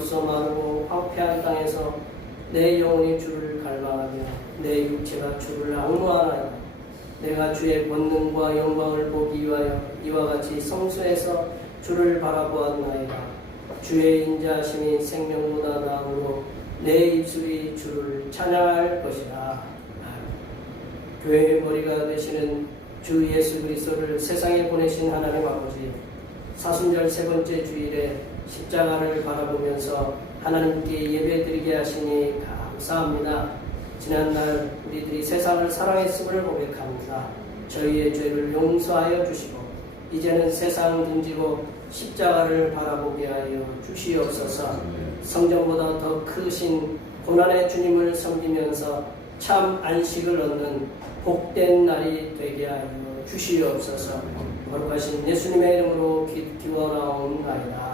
없어 마르고 황폐한 땅에서 내 영혼이 주를 갈망하며 내 육체가 주를 앙무하나이다. 내가 주의 권능과 영광을 보기 위하여 이와 같이 성소에서 주를 바라보았나이다. 주의 인자하심이 생명보다 나으므로 내 입술이 주를 찬양할 것이다. 교회의 머리가 되시는 주 예수 그리스도를 세상에 보내신 하나님 아버지, 사순절 세 번째 주일에 십자가를 바라보면서 하나님께 예배드리게 하시니 감사합니다. 지난날 우리들이 세상을 사랑했음을 고백합니다. 저희의 죄를 용서하여 주시고 이제는 세상 등지고 십자가를 바라보게 하여 주시옵소서. 성전보다 더 크신 고난의 주님을 섬기면서 참 안식을 얻는 복된 날이 되게 하여 주시옵소서. 거룩하신 예수님의 이름으로 기원하옵나이다.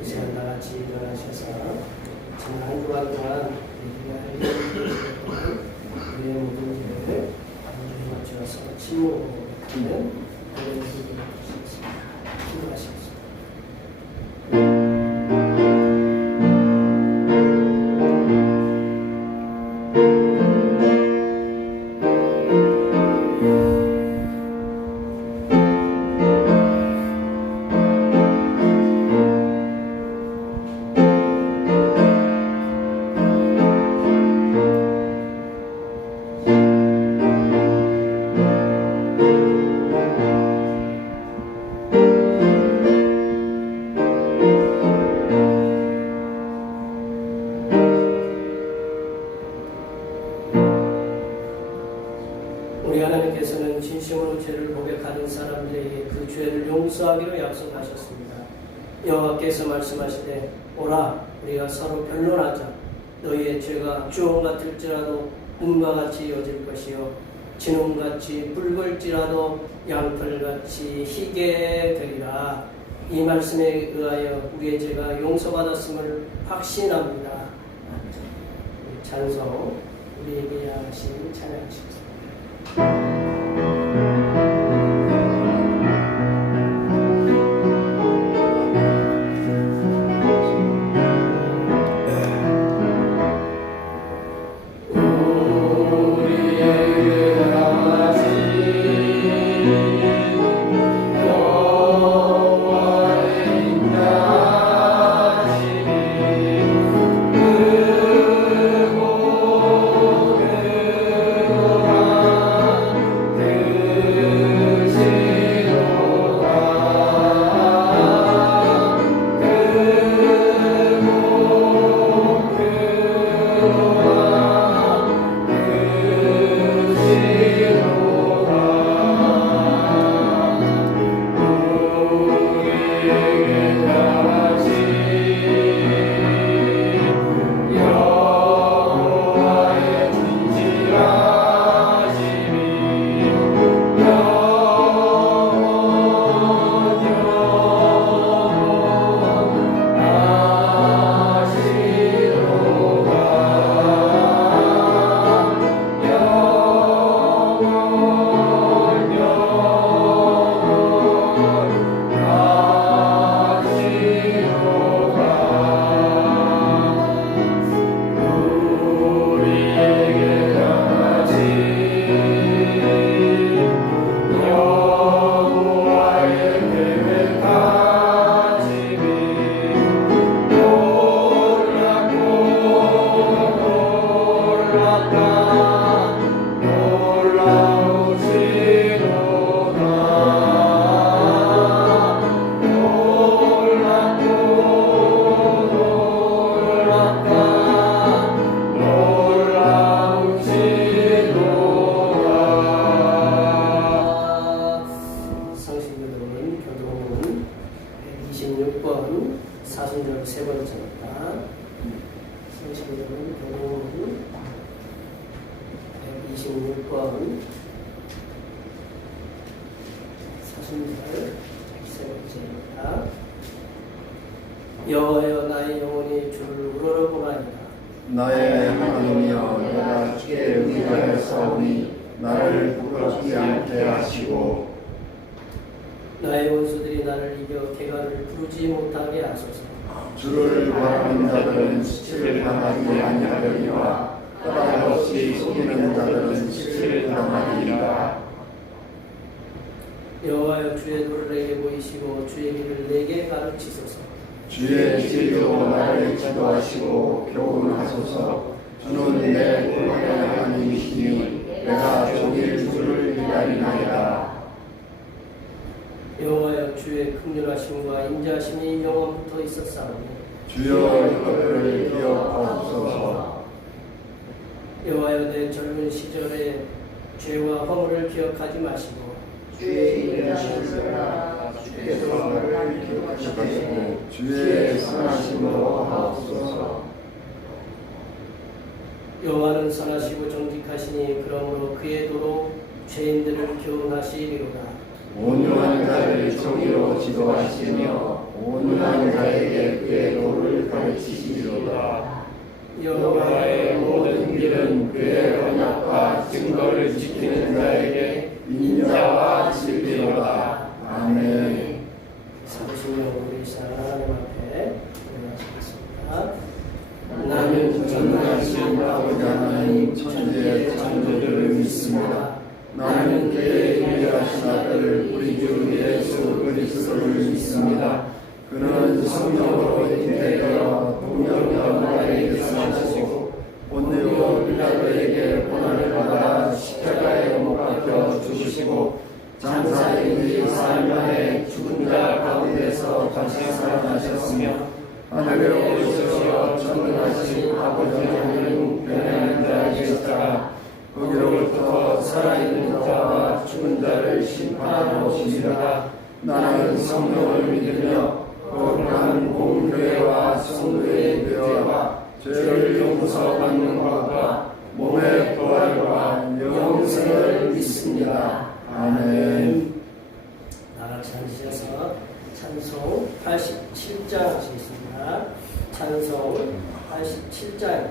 이 시간 나같이 일어나셔서 지난 한 주간 동안 우리의 모든 일을 안주에 맞추어서 침묵으로 하면 우리의 모든 일을 주시겠습니다. 기도하시겠습니다. 우리 하나님께서는 진심으로 죄를 고백하는 사람들에게 그 죄를 용서하기로 약속하셨습니다. 여호와께서 말씀하시되 오라 우리가 서로 변론하자. 너희의 죄가 주홍 같을지라도 은과 같이 여질 것이요 진홍같이 붉을지라도 양털같이 희게 되리라. 이 말씀에 의하여 우리의 죄가 용서받았음을 확신합니다. 찬송 우리에게 하신 찬양하시겠습니다. 사순절 세 번째입니다. 성신여러분 교동문 126번 사순절 세 번째입니다. 여호와여 나의 영혼이 주를 우러러보나이다. 나의 하나님이여 내가 주께 의지하였사오니 나를 부끄럽지 않게 하시고 나의 원수들이 나를 이겨 개가를 부르지 못하게 하소서. 주를 바라는 자들은 수치를 당하지 아니하려니와 까닭없이 속이는 자들은 수치를 당하리이다. 여호와여 주의 도를 내게 보이시고 주의 길을 내게 가르치소서. 주의 진리로 나를 지도하시고 교훈하소서. 주는 내 구원의 하나님이시니 내가 종일 주를 기다리나이다. 여호와여 주의 긍휼하심과 인자하심이 영원부터 있었사오니 주여 이것을 기억하옵소서. 여호와여 내 젊은 시절에 죄와 허물을 기억하지 마시고 주의 일하시느라 주께서 나를 기억하시되 주의 선하심으로 하옵소서. 여호와는 선하시고 정직하시니 그러므로 그의 도로 죄인들을 교훈하시리로다. 온유한 자를 정의로 지도하시며 온유한 자에게 그의 도를 가르치시리로다. 여호와의 모든 길은 그의 언약과 증거를 지키는 자에게 인자와 진리로다. 아멘. 사부신령 우리 하나님 앞에 기도하시겠습니다. 나는 전능하신 아버지 하나님 천지의 창조주를 믿습니다. 나는 그의 유일하신 아들 우리 주 예수 그리스도를 믿습니다. 그는 성령으로 잉태되어 동정녀마리아에게 사시고 본디오 빌라도에게 고난을 받아 십자가에 못 박혀 죽으시고 장사인 지 사흘 만에 죽은 자 가운데서 다시 살아나셨으며 하늘에 오르시어 전능하신 아버지 하나님 변한 자 계시다가 거기로부터 살아있는 자와 죽은 자를 심판하러 오시리라. 나는 성령을 믿으며 거룩한 공교회와 성도의 교회와 죄를 용서받는 것과 몸의 부활과 영생을 믿습니다. 아멘. 나같이 앉으셔서 찬송 87장 하시겠습니다. 찬송 87장.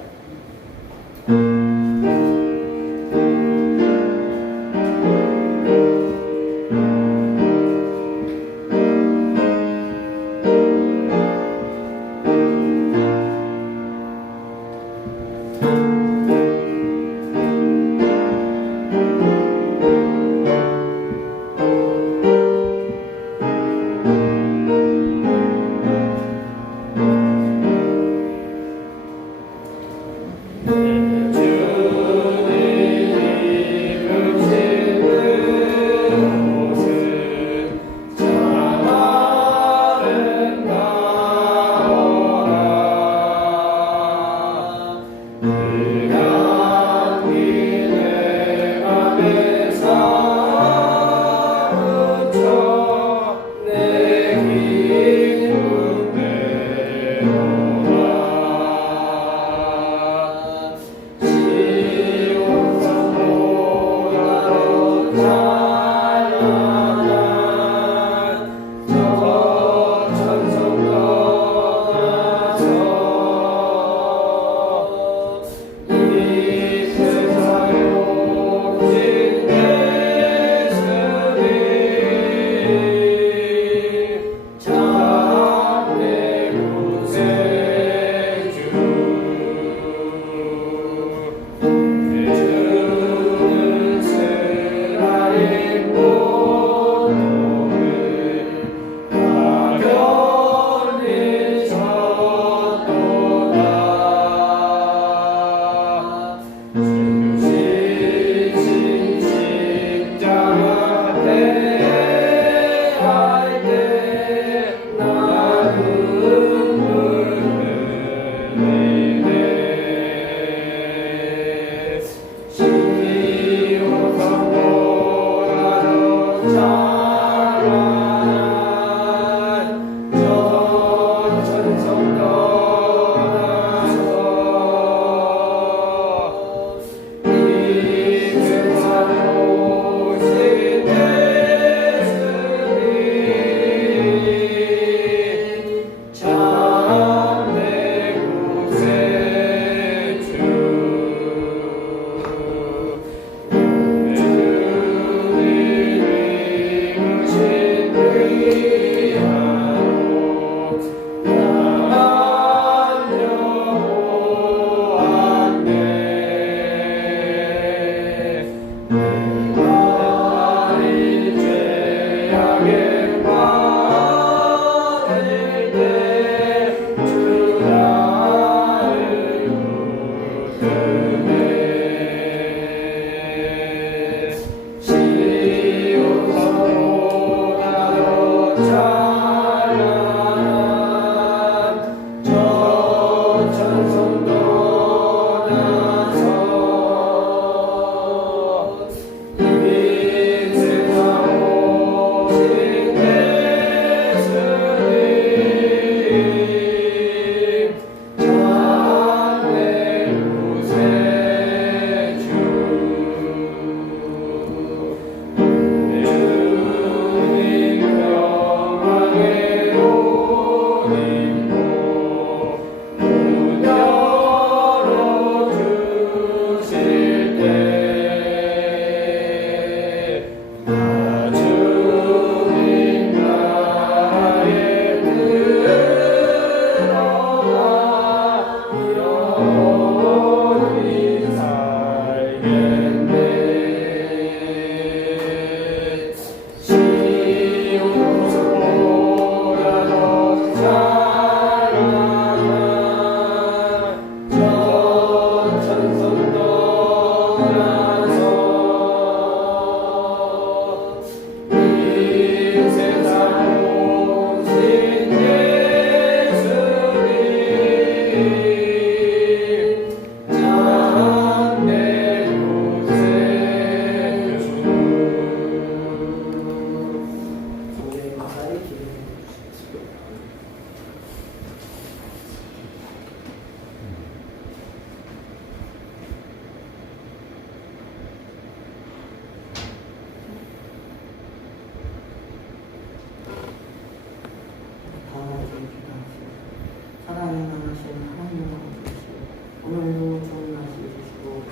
오늘도 좋은 날씨 주시고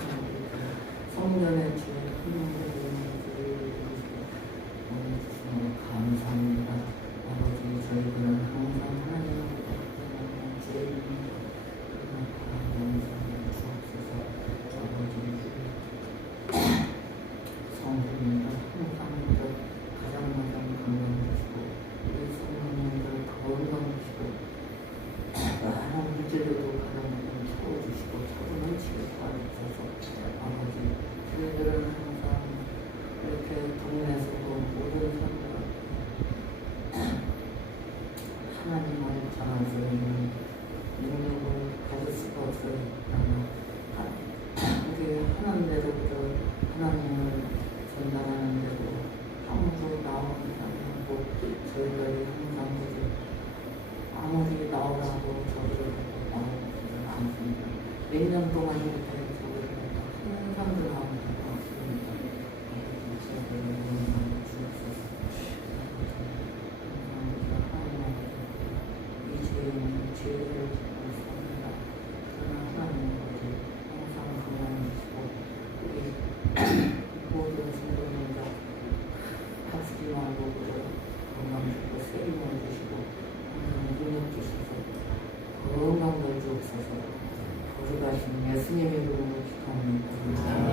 성전의 주의 감사합니다. 아버지 저희들은 항상 하나님을 제일 주옵소서. 아버지 성도님들 항상 가장 건강 주시고 우리 성도님들 건강 주시고 많은 문제들도 가장 채워주시고 차분하시게 도와주셔서 아버지 저희들은 항상 이렇게 동네에서도 모든 사람들 하나님을 전할 수 있는 능력을 가질 수가 없어요. 우리 하나님대로부터 하나님을 전달하는데도 아무도 나오지 않고 저희들이 항상 아무리 나오라고 저들을 나오지 않습니다. 몇 년 동안 이렇게 저들을 항상 나오는 것 같습니다. 저희들을 너무 주옵소서. 죄를 삽니다. 그러나 하나님 아버지 항상 건강해주시고 우리 모든 성도님들 다치지 말고 건강 주시고 세림을 주시고 항상 능력 주셔서 건강을 주옵소서. 거룩하신 예수님의 이름으로 기도합니다. 아멘.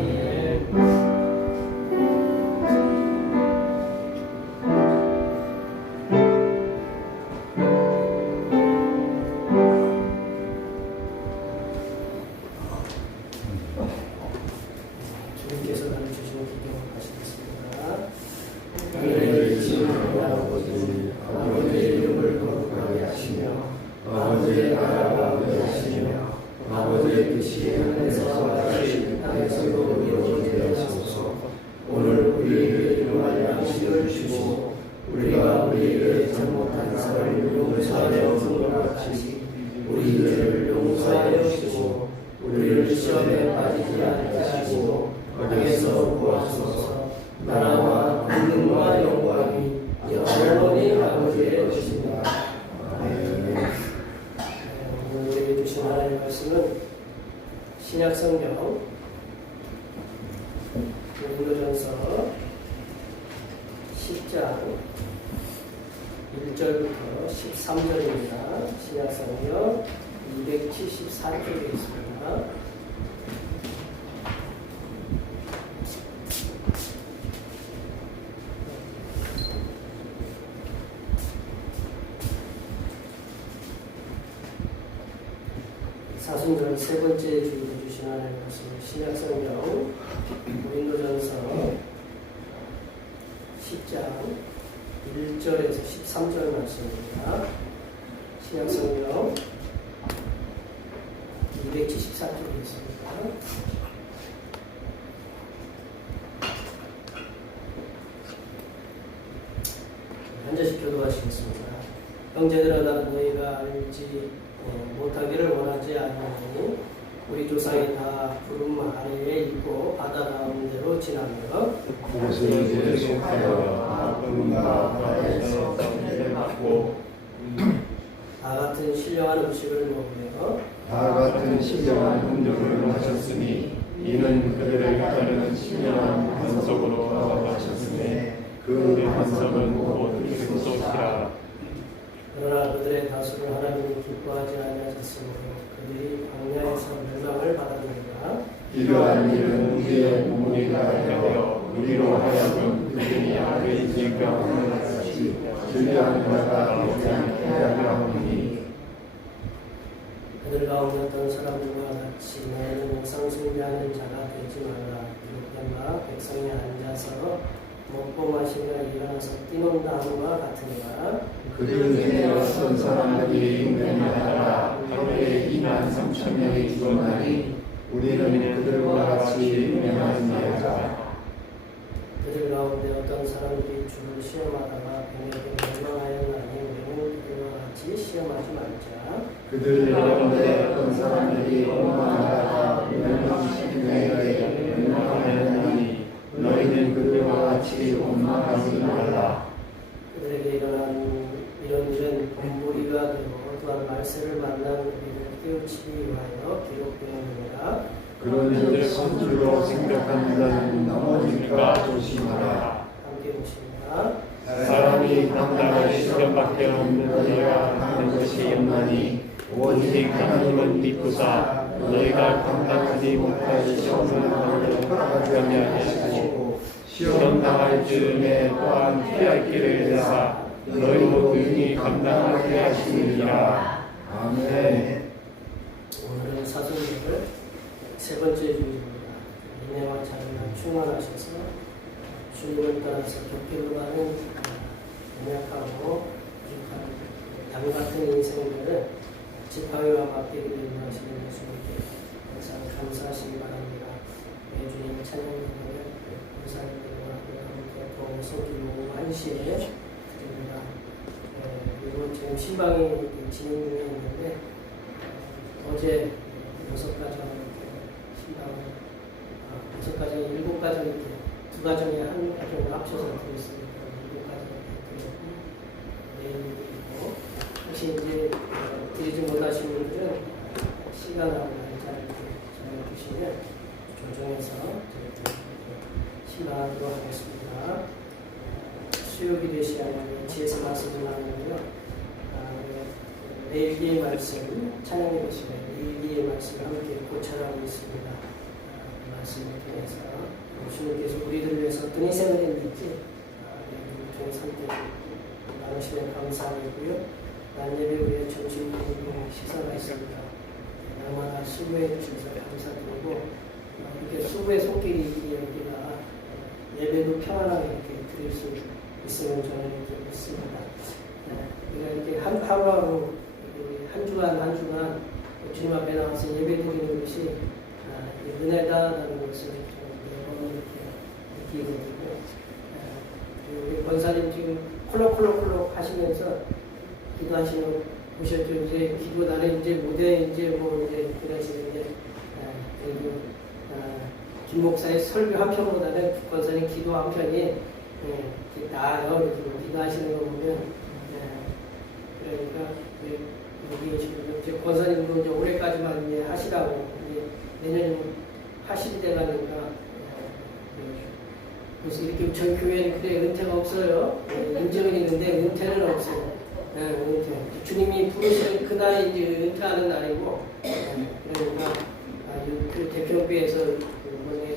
주님께서 가르쳐주신 기도 하시겠습니다. 하늘에 계신 아버지의 이름을 거룩하게 하시며 아버지의 나라가 임하시며 아버지의 뜻이 하늘에서와 같이 땅에서도 이루어지게 하소서. 오늘 우리에게 일용할 양식을 주시고 우리가 우리에게 잘못한 사람을 용서하여 준 것 같이 우리 죄를 용서하여 주시고 우리를 시험에 빠지지 않게 하시고 악에서 구하소서. 나라와 권능과 영광이 영원히 아버지의 것입니다. 아멘. 오늘 우리에게 주신 하나님의 말씀은 신약성경 고린도전서 10장 1절부터 13절입니다. 신약성경 274쪽에 있습니다. 사순절 세 번째 주일에 주신 하나님의 말씀 신약성경 고린도전서 10장 1절에서 13절 말씀입니다. 신약성경 274쪽에 있습니다. 앉아서 교도하시겠습니다. 형제들아 나는 너희가 알지 못하기를 원하지 아니하니 우리 조상이 다 구름 아래에 있고 바다 가운데로 지나며 모세에게 속하여 구름과 바다에서 성례를 받고 다 같은 신령한 음식을 먹으며 다 같은 신령한 음료를 마셨으니 이는 그들을 따르는 신령한 반석으로 나아가셨으니 그 반석은 곧 그리스도시라. 그러나 그들의 다수를 하나님이 기뻐하지 아니하셨으므로 그들이 광야에서 멸망을 받았느니라. 이러한 일은 우리의 몸무게가 되어 우리로 하여금 그들이 악의 질병을 같이 질병 하나가 되지 않게 하려 하니 그들 가운데 어떤 사람들과 같이 너희는 영상 숭배하는 자가 되지 말라. 기록된 바 백성이 앉아서 먹고 마시며 일어나서 뛰논다 함과 같으니라. 그들 중에 어떤 사람들이 운명에 따라 하루에 23,000명이 죽었나니 우리는 그들과 같이 운명하지 말자. 그들 가운데 어떤 사람들이 주를 시험하다가 병에게 멸망하였나니 우리는 그들과 같이 시험하지 말자. 그들 가운데 어떤 사람들이 원망하다가 멸망시키는에게 멸망하였나니 너희는 그들과 같이 원망하지 말라. 그들에게 일어난 이런 일은 본보리가 되고 또한 말세를 만난 우리를 선주를 치기 위하여 기록되었느니라. 그런즉 선주로 생각하는 자는 넘어질까 조심하라. 함께 보십니다. 사람이 당당하게 시련받게 없는 너희가 하는 것이 없나니 오직 하나님은 믿고사 너희가 감당하지 못할 시험을 너희를 허락하지 아니하시고 시험 당할 즈음에 또한 피할 길을 내사 너희로 능히 감당하게 하시느니라. 아멘. 오늘은 사순절 세 번째 주일입니다. 인내와 자비가 충만하셔서 주님을 따라서 교회로가는 연약하고 부족한 양 같은 인생들을 지팡이와 막대기로 인도하시는 예수님께 항상 감사하시기 바랍니다. 주님의 찬양을 감사드리고 함께 또 성기 오후 1시에 드립니다. 그리고 지금 신방이 진행 중에 있는데 어제 6가정 신방 6가정이 7가정 이렇게 2가정에 한 가정을 합쳐서 드렸습니다. 7가정 드렸고 내일이고 혹시 이제 드리지 못하신 분들은 시간하고 날짜를 이렇게 정해주시면 조정해서 신방하도록 하겠습니다. 수요기 되시하는 지혜서 말씀을 나누고요. 내일기의 말씀, 찬양의 것이며 내일기의 말씀을 함께 고찰하고 있습니다. 말씀을 통해서 주님께서 우리들을 위해서 어떤 희생을 했는지 우리를 통해 선택 나누시면 감사하고요. 난 예배 후에 점심 시사가 있습니다. 얼마나 수고해 주셔서 감사드리고 이렇게 수고의 손길이 있기에 우리가 예배도 평안하게 이렇게 드릴 수 있으면 저는 이렇게 믿습니다. 우리가 이렇게 하루하루 한 주간 주님 앞에 나와서 예배 드리는 것이 은혜다라는 것을 매번 이렇게 느끼거든요. 우리 권사님 지금 콜록콜록 하시면서 기도하시는 거 보셨죠? 이제 기도 나는 이제 무대 이제 뭐 이제 그러시는데 그리고 김 목사의 설교 한 편보다는 권사님 기도 한 편이 나아요. 이렇게 기도하시는 거 보면 그러니까 여기 계시는 이제 권사님도 이제 올해까지만 이제 하시라고 이제 내년에 하실 때가 되니까 그래서 이렇게 저희 교회는 그래 은퇴가 없어요. 인정은 있는데 은퇴는 없어요. 은퇴. 주님이 부르시는 그 날이 이제 은퇴하는 날이고 그러니까 그 대표교회에서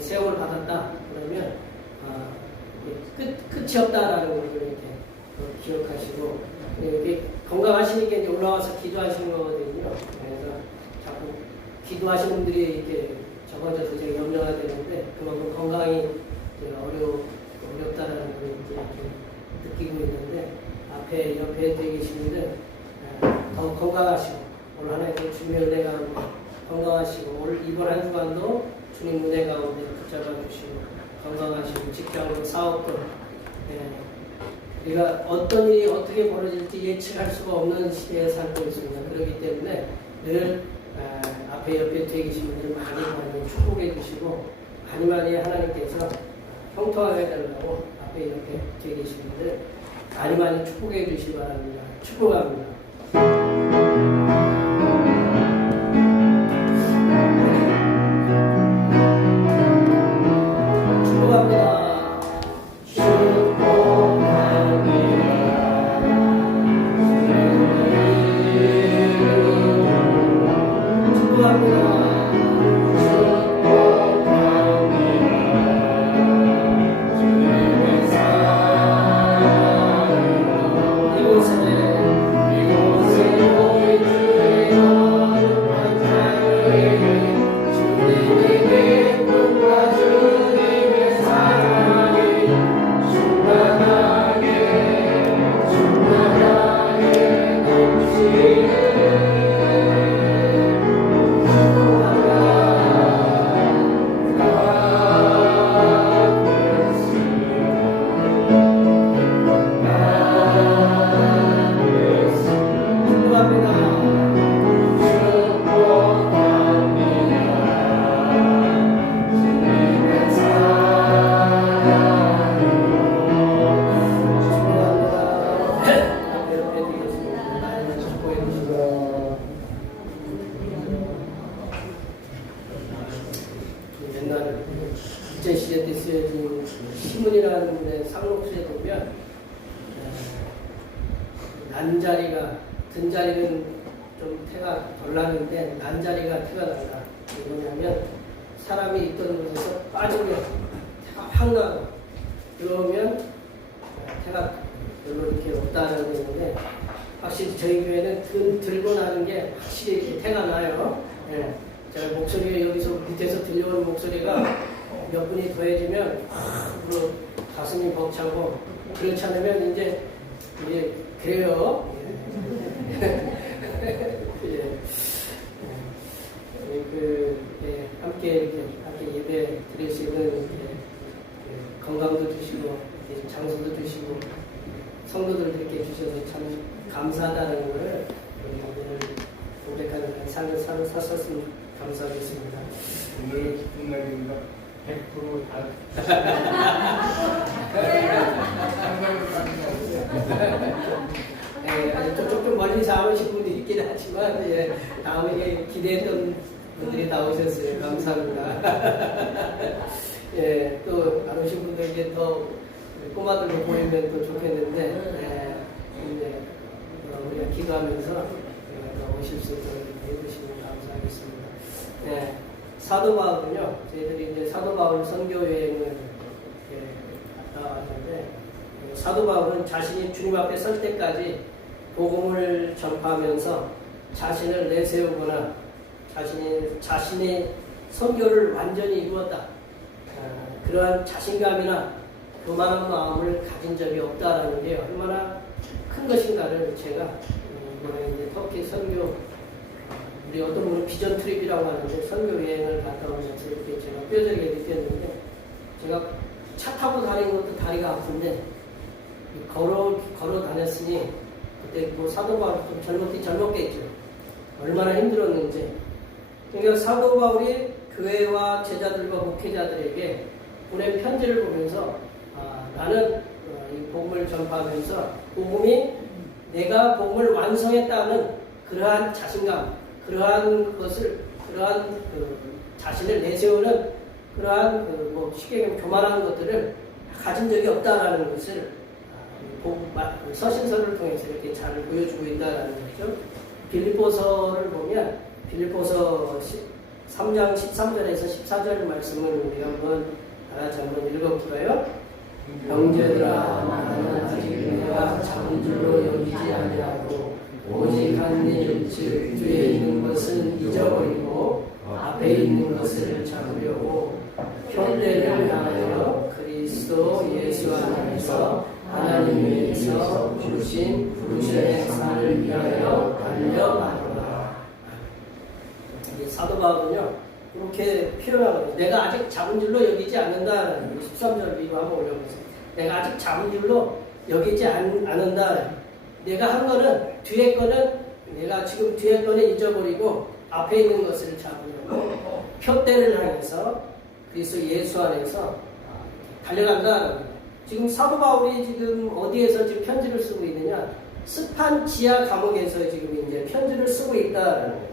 세월을 받았다 그러면 끝이 없다라는 걸 이렇게 기억하시고 이렇게 건강하시니까 이제 올라와서 기도하시는 거거든요. 그래서 자꾸 기도하시는 분들이 이렇게 저번에 굉장히 염려가 되는데 그만큼 건강이 어렵다라는 걸 이제 좀 느끼고 있는데 앞에 옆에 계신 분들 더 건강하시고 올 한 해도 주님의 은혜 가운데 건강하시고 올 이번 한 주간도 주님 은혜 가운데 붙잡아 주시고 건강하시고 직장도 사업도 우리가 어떤 일이 어떻게 벌어질지 예측할 수가 없는 시대에 살고 있습니다. 그렇기 때문에 늘 앞에 옆에 뒤에 계신 분들 많이 축복해 주시고 많이 하나님께서 형통하게 해달라고 앞에 옆에 뒤에 계신 분들 많이 축복해 주시기 바랍니다. 축복합니다. 조선시대 때 쓰여진 시문이라는 분의 상록수에 보면 난자리가 든자리는 좀 태가 덜 나는데 난자리가 태가 난다. 이게 뭐냐면 사람이 있던 곳에서 빠지면 태가 확 나고 그러면 태가 별로 이렇게 없다는 게 있는데 확실히 저희 교회는 들고 나는 게 확실히 이렇게 태가 나요. 예. 제가 목소리가 여기서 밑에서 들려오는 목소리가 몇 분이 더해지면 가슴이 벅차고 그렇지 않으면 이제 그래요. 함께 예배 드리시는 건강도 주시고 장소도 주시고 성도들 이렇게 주셔서 참 감사하다는 것을 오늘 고백하는 삶을 사셨으면 감사하겠습니다. 오늘 기쁜 날입니다. 100% 다. 아직 좀 멀리 잡으신 분이 있긴 하지만 다음에 기대했던 분들이 나오셨어요. 감사합니다. 또 안 오신 분들에게 더 꼬마들로 보이면 또 좋겠는데 이제 우리가 기도하면서 더 오실 수 있도록 해주시면 감사하겠습니다. 사도 바울은요, 저희들이 이제 사도 바울 선교 여행을 갔다 왔는데 사도 바울은 자신이 주님 앞에 설 때까지 복음을 전파하면서 자신을 내세우거나 자신의 선교를 완전히 이루었다. 그러한 자신감이나 교만한 마음을 가진 적이 없다라는 게 얼마나 큰 것인가를 제가 이번에 이제 터키 선교 우리 어떤 분은 비전 트립이라고 하는데 선교 여행을 갔다 오면서 이렇게 제가 뼈저리게 느꼈는데 제가 차 타고 다니는 것도 다리가 아픈데 걸어 다녔으니 그때 뭐 사도 바울이 좀 젊었겠죠. 얼마나 힘들었는지. 그러니까 사도 바울이 교회와 제자들과 목회자들에게 보낸 편지를 보면서 나는 이 복음을 전파하면서 내가 복음을 완성했다는 그러한 자신감, 그러한 자신을 내세우는 그러한 쉽게 얘기하면 교만한 것들을 가진 적이 없다라는 것을 서신서를 통해서 이렇게 잘 보여주고 있다라는 거죠. 빌립보서를 보면 빌립보서 3장 13절에서 14절 말씀을 우리가 다 같이 한번 읽어볼까요? 형제들아, 나는 아직 내가 잡은 줄로 여기지 아니하고 오직 한 일, 즉 뒤에 있는 것은 잊어버리고 앞에 있는 것을 잡으려고 현대를 향하여 그리스도 예수 안에서 하나님께서 부르신 부르심의 상을 위하여 달려가노라. 사도 바울은요 그렇게 표현하거든요. 내가 아직 잡은 줄로 여기지 않는다. 13절 위로 한번 올려보세요. 내가 아직 잡은 줄로 여기지 않는다. 내가 한 거는 뒤에 거는 내가 지금 뒤에 거는 잊어버리고 앞에 있는 것을 잡으려고 표대를 향해서 그리스도 예수 안에서 달려간다. 지금 사도 바울이 지금 어디에서 지금 편지를 쓰고 있느냐? 습한 지하 감옥에서 지금 이제 편지를 쓰고 있다라는 거예요.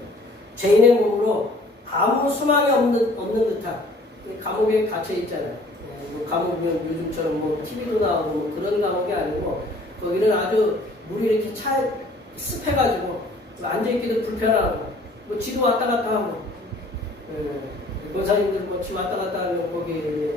죄인의 몸으로 아무 수망이 없는 듯한 감옥에 갇혀 있잖아요. 감옥이면 요즘처럼 TV도 나오고 그런 감옥이 아니고 거기는 아주 물이 이렇게 습해가지고 앉아있기도 불편하고 지도 왔다 갔다 하고 권사님들 지 왔다 갔다 하면 거기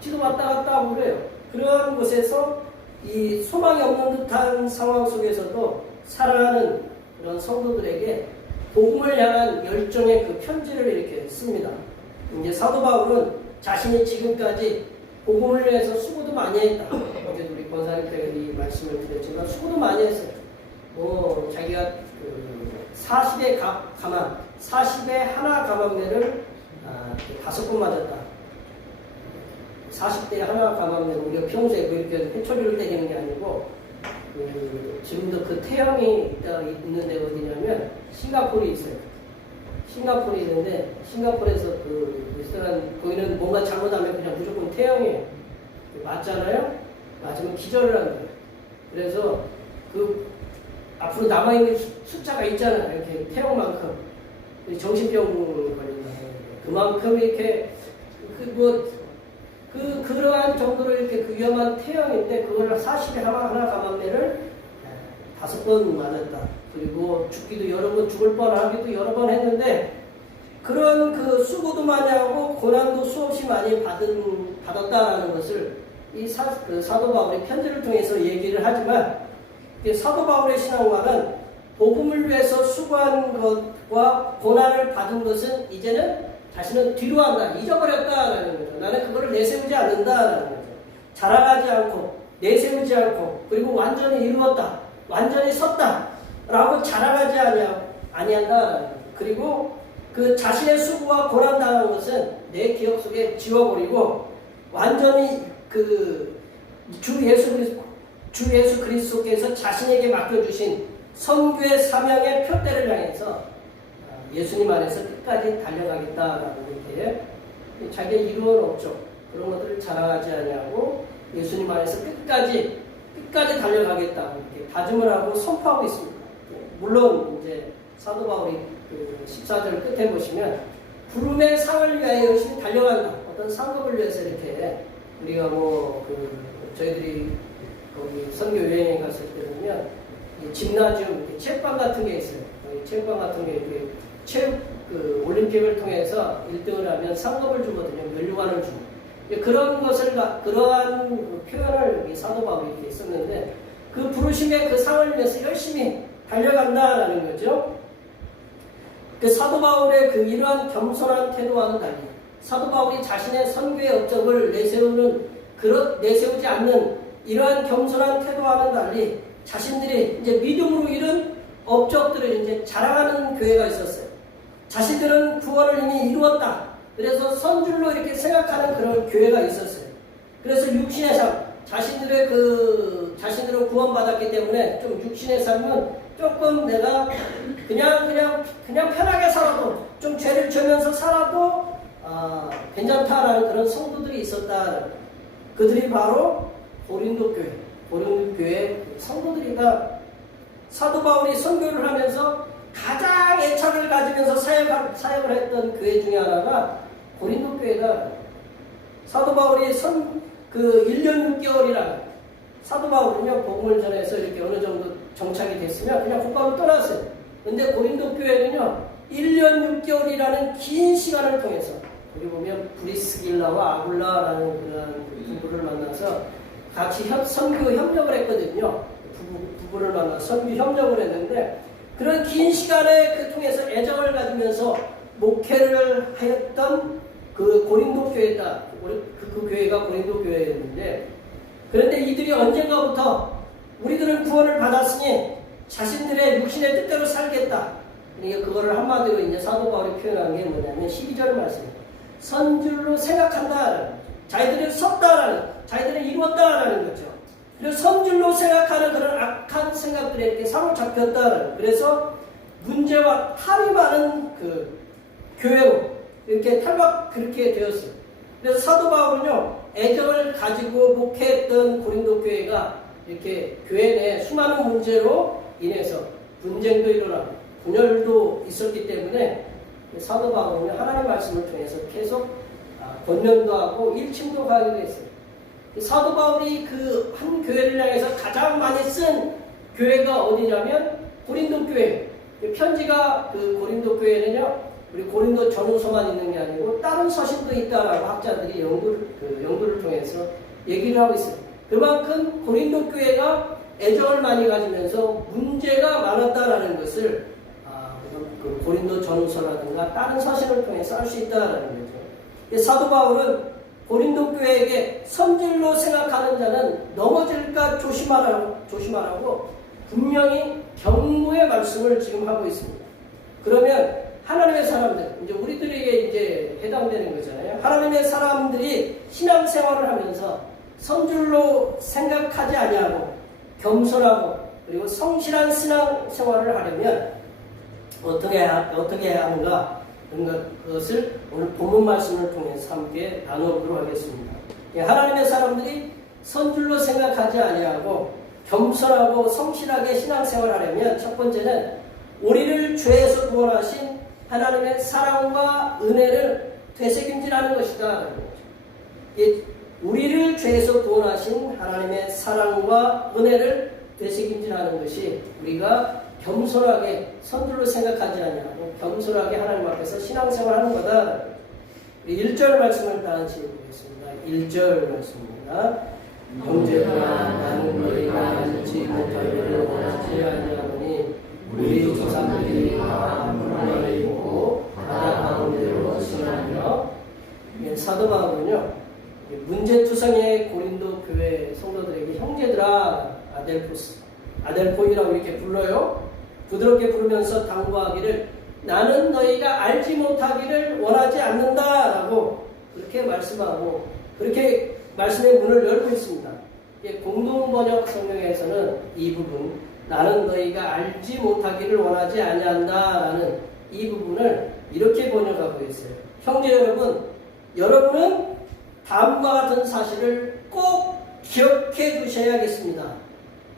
지도 왔다 갔다 하고 그래요. 그런 곳에서 이 소망이 없는 듯한 상황 속에서도 살아가는 그런 성도들에게 복음을 향한 열정의 그 편지를 이렇게 씁니다. 이제 사도 바울은 자신이 지금까지 복음을 위해서 수고도 많이 했다. 어제도 우리 권사님 때 이 말씀을 드렸지만 수고도 많이 했어요. 자기가 40의 가만, 40의 하나 가만매를 5번 맞았다. 40대 하나 가만매 우리가 평소에 이렇게 회초리를 때리는 게 아니고 지금도 그 태형이 있는 데 어디냐면 싱가포르에 있어요. 싱가포르에 있는데 싱가포르에서 거기는 뭔가 잘못하면 그냥 무조건 태형이에요. 맞잖아요? 맞으면 기절을 하는 거예요. 그래서 앞으로 남아있는 숫자가 있잖아요. 이렇게 태형만큼 정신병 걸린다. 그만큼 이렇게 그러한 정도로 이렇게 그 위험한 태형인데 그걸 40에 하나 감암매를 5번 맞았다. 그리고 죽기도 여러 번, 죽을 뻔하기도 여러 번 했는데 그런 그 수고도 많이 하고 고난도 수없이 많이 받았다라는 것을 이 사도 바울의 편지를 통해서 얘기를 하지만 사도 바울의 신앙과는 복음을 위해서 수고한 것과 고난을 받은 것은 이제는 자신은 뒤로 한다, 잊어버렸다라는 거죠. 나는 그거를 내세우지 않는다라는 거죠. 자랑하지 않고 내세우지 않고 그리고 완전히 이루었다, 완전히 섰다라고 자랑하지 아니한다라는 거죠. 그리고 그 자신의 수고와 고난 당한 것은 내 기억 속에 지워버리고 완전히 그 주 예수 그리스도께서 자신에게 맡겨주신 선교의 사명의 표대를 향해서 예수님 안에서 끝까지 달려가겠다라고 이렇게 자기가 이루어 놓죠. 그런 것들을 자랑하지 아니하고 예수님 안에서 끝까지 달려가겠다고 이렇게 다짐을 하고 선포하고 있습니다. 물론 이제 사도 바울이 그 14절 끝에 보시면 부름의 상을 위하여 열심히 달려간다. 어떤 상급을 위해서 이렇게 우리가 저희들이 거기 선교 여행에 갔을 때 보면 짐나지움 체육관 같은 게 있어요. 체육관 같은 게 체육 올림픽을 통해서 1등을 하면 상금을 주거든요. 면류관을 주고. 그러한 표현을 사도 바울이 이렇게 썼는데 그 부르심의 그 상을 위해서 열심히 달려간다라는 거죠. 그 사도 바울의 그 이러한 겸손한 태도와는 달리 사도 바울이 자신의 선교의 업적을 내세우지 않는 이러한 겸손한 태도와는 달리 자신들이 이제 믿음으로 이룬 업적들을 이제 자랑하는 교회가 있었어요. 자신들은 구원을 이미 이루었다. 그래서 선줄로 이렇게 생각하는 그런 교회가 있었어요. 그래서 육신의 삶, 자신들은 구원받았기 때문에 좀 육신의 삶은 조금 내가 그냥 편하게 살아도 좀 죄를 지으면서 살아도 괜찮다라는 그런 성도들이 있었다. 그들이 바로 고린도 교회 성도들이다. 사도 바울이 선교를 하면서 가장 애착을 가지면서 사역을 했던 교회 중에 하나가 고린도 교회다. 사도 바울이 1년 6개월이라 사도 바울은요 복음을 전해서 이렇게 어느 정도 정착이 됐으면 그냥 국가로 떠났어요. 근데 고린도 교회는요 1년 6개월이라는 긴 시간을 통해서 여기 보면 브리스길라와 아굴라라는 그런 부부를 만나서 같이 선교 협력을 했거든요. 부부를 만나서 선교 협력을 했는데 그런 긴 시간에 그 통해서 애정을 가지면서 목회를 하였던 그 고린도 교회다. 그 교회가 고린도 교회였는데 그런데 이들이 언젠가부터 우리들은 구원을 받았으니 자신들의 육신의 뜻대로 살겠다. 그러니까 그거를 한마디로 이제 사도 바울이 표현한 게 뭐냐면 12절 말씀입니다. 선줄로 생각한다. 자기들은 섰다라는, 자기들은 이루었다라는 거죠. 그래서 선줄로 생각하는 그런 악한 생각들에 이렇게 사로잡혔다라는. 그래서 문제와 탈이 많은 그 교회로 이렇게 그렇게 되었어요. 그래서 사도 바울은요, 애정을 가지고 목회했던 고린도 교회가 이렇게 교회 내 수많은 문제로 인해서 분쟁도 일어나고 분열도 있었기 때문에 사도 바울은 하나님의 말씀을 통해서 계속 권면도 하고 일침도 가기도 했어요. 사도 바울이 그 한 교회를 향해서 가장 많이 쓴 교회가 어디냐면 고린도 교회. 편지가 그 고린도 교회는요, 우리 고린도 전후서만 있는 게 아니고 다른 서신도 있다라고 학자들이 연구를 통해서 얘기를 하고 있어요. 그만큼 고린도 교회가 애정을 많이 가지면서 문제가 많았다라는 것을 그 고린도 전후서라든가 다른 서신을 통해서 알 수 있다라는 거죠. 사도 바울은 고린도 교회에게 선질로 생각하는 자는 넘어질까 조심하라고 분명히 경고의 말씀을 지금 하고 있습니다. 그러면 하나님의 사람들, 이제 우리들에게 이제 해당되는 거잖아요. 하나님의 사람들이 신앙생활을 하면서 선줄로 생각하지 아니하고 겸손하고 그리고 성실한 신앙생활을 하려면 어떻게 해야 하는가? 그것을 오늘 본문 말씀을 통해서 함께 나누도록 하겠습니다. 하나님의 사람들이 선줄로 생각하지 아니하고 겸손하고 성실하게 신앙생활하려면 첫 번째는 우리를 죄에서 구원하신 하나님의 사랑과 은혜를 되새김질하는 것이다. 우리를 죄에서 구원하신 하나님의 사랑과 은혜를 되새김질하는 것이 우리가 겸손하게 선들로 생각하지 않냐고 겸손하게 하나님 앞에서 신앙생활하는 거다. 1절 말씀을 다 같이 읽겠습니다. 1절 말씀입니다. 형제들아 나는 너희가 알지 못하기를 원하지 아니하노니 우리 조상들이 다 물안에 있고 바다 가운데로 지나며 사도 바울은요 문제투성이의 고린도 교회 성도들에게 형제들아 아델포이라고 이렇게 불러요. 부드럽게 부르면서 당부하기를 나는 너희가 알지 못하기를 원하지 않는다라고 그렇게 말씀하고 그렇게 말씀의 문을 열고 있습니다. 공동번역 성경에서는 이 부분 나는 너희가 알지 못하기를 원하지 아니한다라는 이 부분을 이렇게 번역하고 있어요. 형제 여러분, 여러분은 다음과 같은 사실을 꼭 기억해 두셔야겠습니다.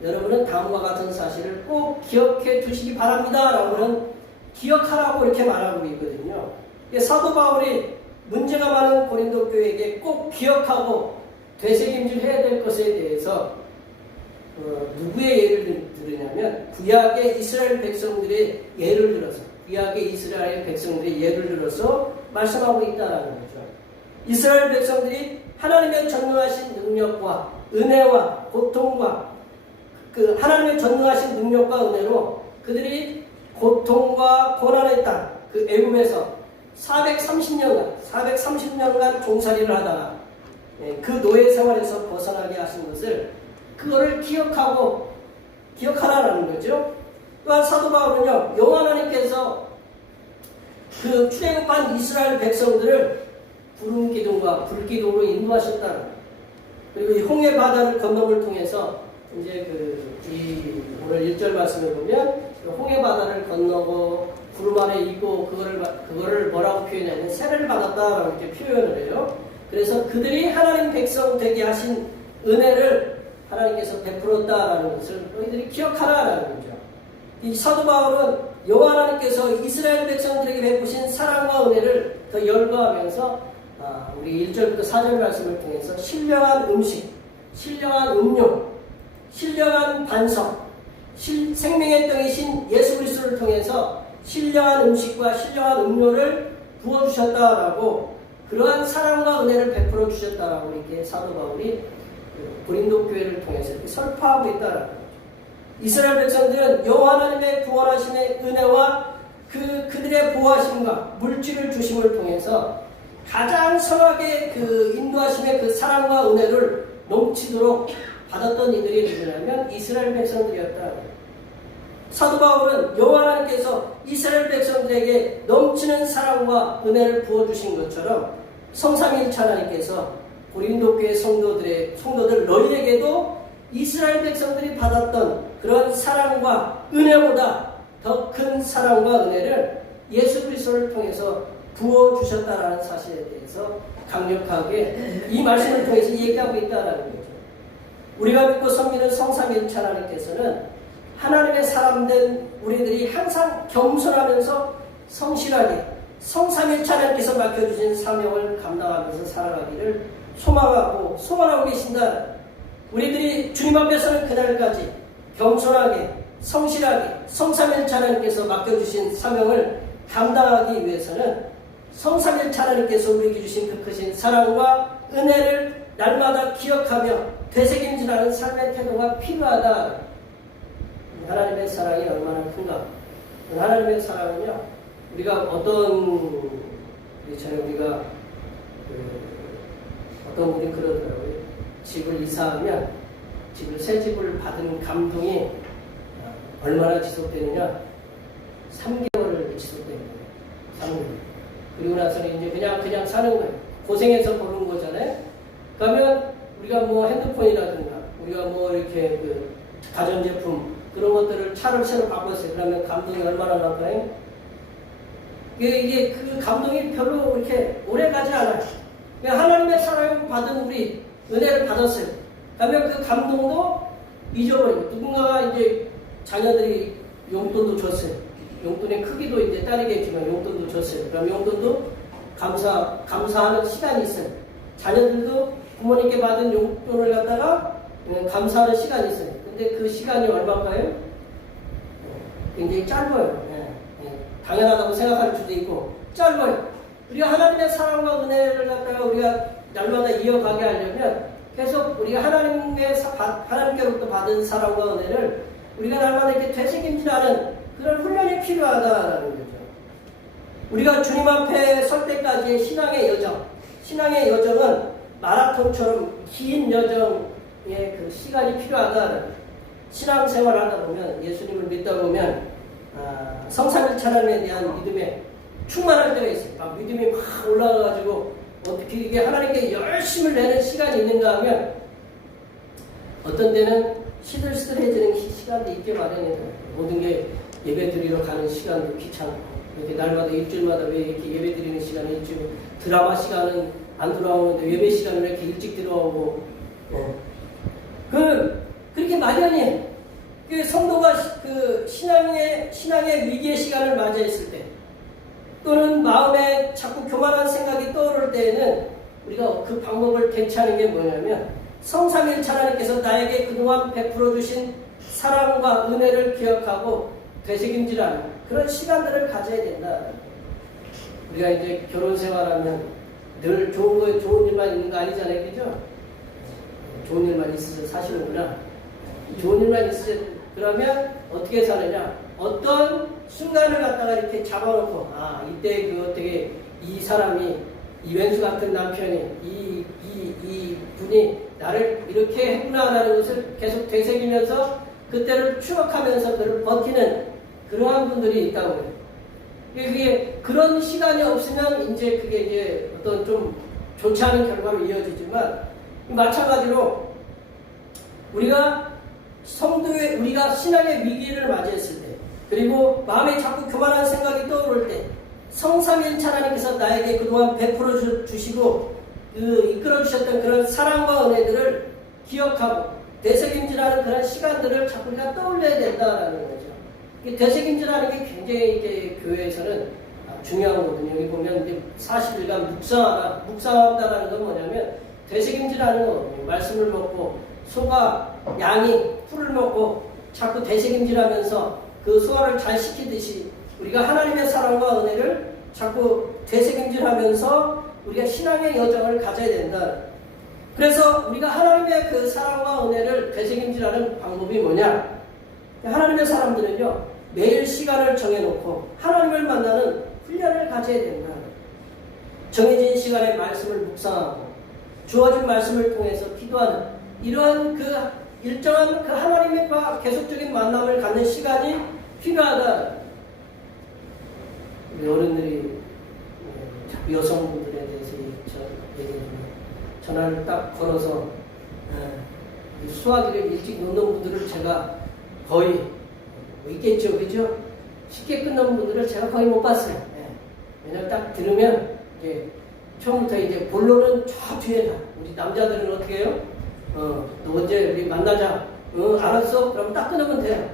여러분은 다음과 같은 사실을 꼭 기억해 두시기 바랍니다. 라고는 기억하라고 이렇게 말하고 있거든요. 사도 바울이 문제가 많은 고린도 교회에게 꼭 기억하고 되새김질 해야 될 것에 대해서 누구의 예를 들으냐면 구약의 이스라엘 백성들의 예를 들어서 구약의 이스라엘 백성들의 예를 들어서 말씀하고 있다는 거죠. 이스라엘 백성들이 하나님의 전능하신 능력과 은혜와 고통과 그 하나님의 전능하신 능력과 은혜로 그들이 고통과 고난의 땅, 그 애굽에서 430년간 종살이를 하다가 그 노예 생활에서 벗어나게 하신 것을 그거를 기억하라는 거죠. 또한 사도 바울은요, 여호와 하나님께서 그 출애굽한 이스라엘 백성들을 구름 기둥과 불 기둥으로 인도하셨다는, 그리고 이 홍해 바다를 건너물 통해서 이제 이 오늘 1절 말씀을 보면 홍해 바다를 건너고 구름 아래 있고 그거를 뭐라고 표현하냐면 세례를 받았다라고 이렇게 표현을 해요. 그래서 그들이 하나님 백성 되게 하신 은혜를 하나님께서 베풀었다라는 것을 너희들이 기억하라라는 거죠. 이 사도 바울은 여호와 하나님께서 이스라엘 백성들에게 베푸신 사랑과 은혜를 더 열거하면서 우리 1절부터 4절 말씀을 통해서 신령한 음식, 신령한 음료, 신령한 반석, 생명의 떡이신 예수 그리스도를 통해서 신령한 음식과 신령한 음료를 부어주셨다라고 그러한 사랑과 은혜를 베풀어 주셨다라고 이렇게 사도 바울이 고린도 교회를 통해서 이렇게 설파하고 있다라는 거죠. 이스라엘 백성들은 여호와 하나님의 구원하심의 은혜와 그들의 보호하심과 물질을 주심을 통해서 가장 선하게 그 인도하심의 그 사랑과 은혜를 넘치도록 받았던 이들이 누구냐면 이스라엘 백성들이었다. 사도 바울은 여호와 하나님께서 이스라엘 백성들에게 넘치는 사랑과 은혜를 부어주신 것처럼 성삼위일체 하나님께서 고린도 교회 성도들 너희에게도 이스라엘 백성들이 받았던 그런 사랑과 은혜보다 더 큰 사랑과 은혜를 예수 그리스도를 통해서 부어주셨다라는 사실에 대해서 강력하게 이 말씀을 통해서 얘기하고 있다는 거죠. 우리가 믿고 섬기는 성삼위일체 하나님께서는 하나님의 사람된 우리들이 항상 겸손하면서 성실하게 성삼위일체 하나님께서 맡겨주신 사명을 감당하면서 살아가기를 소망하고 소원하고 계신다. 우리들이 주님 앞에서는 그날까지 겸손하게 성실하게 성삼위일체 하나님께서 맡겨주신 사명을 감당하기 위해서는 성삼위일체 하나님께서 우리에게 주신 그 크신 사랑과 은혜를 날마다 기억하며 되새김질하는 삶의 태도가 필요하다. 하나님의 사랑이 얼마나 큰가. 하나님의 사랑은요, 우리가 어떤 분이 그러더라고요. 집을 이사하면 새 집을 받은 감동이 얼마나 지속되느냐? 3개월을 지속되는 거예요. 3개월. 그리고 나서는 이제 그냥 사는 거예요. 고생해서 버는 거잖아요. 그러면 우리가 뭐 핸드폰이라든가 우리가 뭐 이렇게 가전제품 그런 것들을 차를 새로 바꿨어요. 그러면 감동이 얼마나 날까요? 이게 그 감동이 별로 이렇게 오래 가지 않아요. 하나님의 사랑을 받은 우리 은혜를 받았어요. 그러면 그 감동도 잊어버리고 누군가가 이제 자녀들이 용돈도 줬어요. 용돈의 크기도 이제 따르겠지만 용돈도 줬어요. 그럼 용돈도 감사하는 시간이 있어요. 자녀들도 부모님께 받은 용돈을 갖다가 감사하는 시간이 있어요. 근데 그 시간이 얼마일까요? 굉장히 짧아요. 당연하다고 생각할 수도 있고 짧아요. 우리가 하나님의 사랑과 은혜를 갖다가 우리가 날마다 이어가게 하려면 계속 우리가 하나님께로부터 받은 사랑과 은혜를 우리가 날마다 이렇게 되새김질하는 그런 훈련이 필요하다는 거죠. 우리가 주님 앞에 설 때까지의 신앙의 여정은 마라톤처럼 긴 여정의 그 시간이 필요하다는, 신앙생활을 하다 보면, 예수님을 믿다 보면 성삼일체 하나님에 대한 믿음에 충만할 때가 있어요. 막 믿음이 막 올라가가지고 어떻게 이게 하나님께 열심을 내는 시간이 있는가 하면 어떤 때는 시들시들해지는 시간도 있게 마련해요. 모든 게 예배 드리러 가는 시간도 귀찮고, 이렇게 날마다 일주일마다 왜 이렇게 예배 드리는 시간이 일주일, 드라마 시간은 안 들어오는데 예배 시간은 왜 이렇게 일찍 들어오고, 그렇게 마련해. 그 성도가 그 신앙의 위기의 시간을 맞이했을 때, 또는 마음에 자꾸 교만한 생각이 떠오를 때에는 우리가 그 방법을 대체하는 게 뭐냐면, 성삼일체 하나님께서 나에게 그동안 베풀어 주신 사랑과 은혜를 기억하고 되새김질하는 그런 시간들을 가져야 된다. 우리가 이제 결혼 생활하면 늘 좋은 일만 있는 거 아니잖아요, 그죠? 좋은 일만 있으셔 사시는구나. 좋은 일만 있으셔. 그러면 어떻게 사느냐? 어떤 순간을 갖다가 이렇게 잡아놓고, 이때 그 어떻게 이 사람이, 이 왼수 같은 남편이, 이 분이 나를 이렇게 했구나라는 것을 계속 되새기면서 그때를 추억하면서 그를 버티는 그러한 분들이 있다고 해요. 그게 그런 시간이 없으면 이제 그게 이제 어떤 좀 좋지 않은 결과로 이어지지만, 마찬가지로 우리가 우리가 신앙의 위기를 맞이했을 때, 그리고 마음에 자꾸 교만한 생각이 떠오를 때, 성삼일체 하나님께서 나에게 그동안 베풀어 주시고 이끌어 주셨던 그런 사랑과 은혜들을 기억하고 되새김질하는 그런 시간들을 자꾸 우리가 떠올려야 된다라는 거죠. 되새김질하는 게 굉장히 이제 교회에서는 중요하거든요. 여기 보면 이제 40일간 묵상한다라는 건 뭐냐면 되새김질하는 거거든요. 말씀을 먹고 소가 양이 풀을 먹고 자꾸 되새김질하면서 그 소화를 잘 시키듯이 우리가 하나님의 사랑과 은혜를 자꾸 되새김질하면서 우리가 신앙의 여정을 가져야 된다. 그래서 우리가 하나님의 그 사랑과 은혜를 되새김질하는 방법이 뭐냐? 하나님의 사람들은요, 매일 시간을 정해놓고 하나님을 만나는 훈련을 가져야 된다. 정해진 시간에 말씀을 묵상하고 주어진 말씀을 통해서 기도하는 이러한 그 일정한 그 하나님과 계속적인 만남을 갖는 시간이 필요하다. 우리 어른들이 자꾸 여성분들에 대해서 얘기해주면 전화를 딱 걸어서 수화기를 일찍 놓는 분들을 제가 거의 있겠죠, 그죠? 쉽게 끝나는 분들을 제가 거의 못 봤어요. 왜냐면 딱 들으면 이제 처음부터 이제 본론은 저 뒤에다. 우리 남자들은 어떻게 해요? 너 언제 우리 만나자. 알았어? 그럼 딱 끊으면 돼요.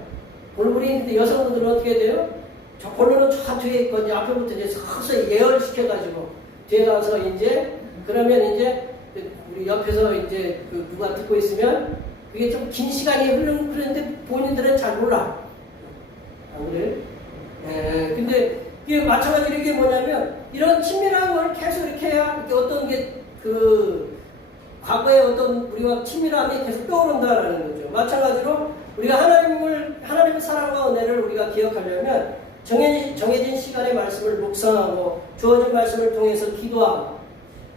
우리 여성분들은 어떻게 돼요? 저 본론은 저 뒤에 있거든요. 앞에부터 이제 서서히 예열시켜가지고 뒤에 가서 이제 그러면 이제 우리 옆에서 이제 그 누가 듣고 있으면 그게 좀 긴 시간이 흐르는데 본인들은 잘 몰라. 안 그래요? 근데 이게 마찬가지로 이게 뭐냐면 이런 친밀한 걸 계속 이렇게 해야 어떤 게 그 과거의 어떤 우리와 친밀함이 계속 떠오른다라는 거죠. 마찬가지로 우리가 하나님의 사랑과 은혜를 우리가 기억하려면 정해진 시간의 말씀을 묵상하고 주어진 말씀을 통해서 기도하고,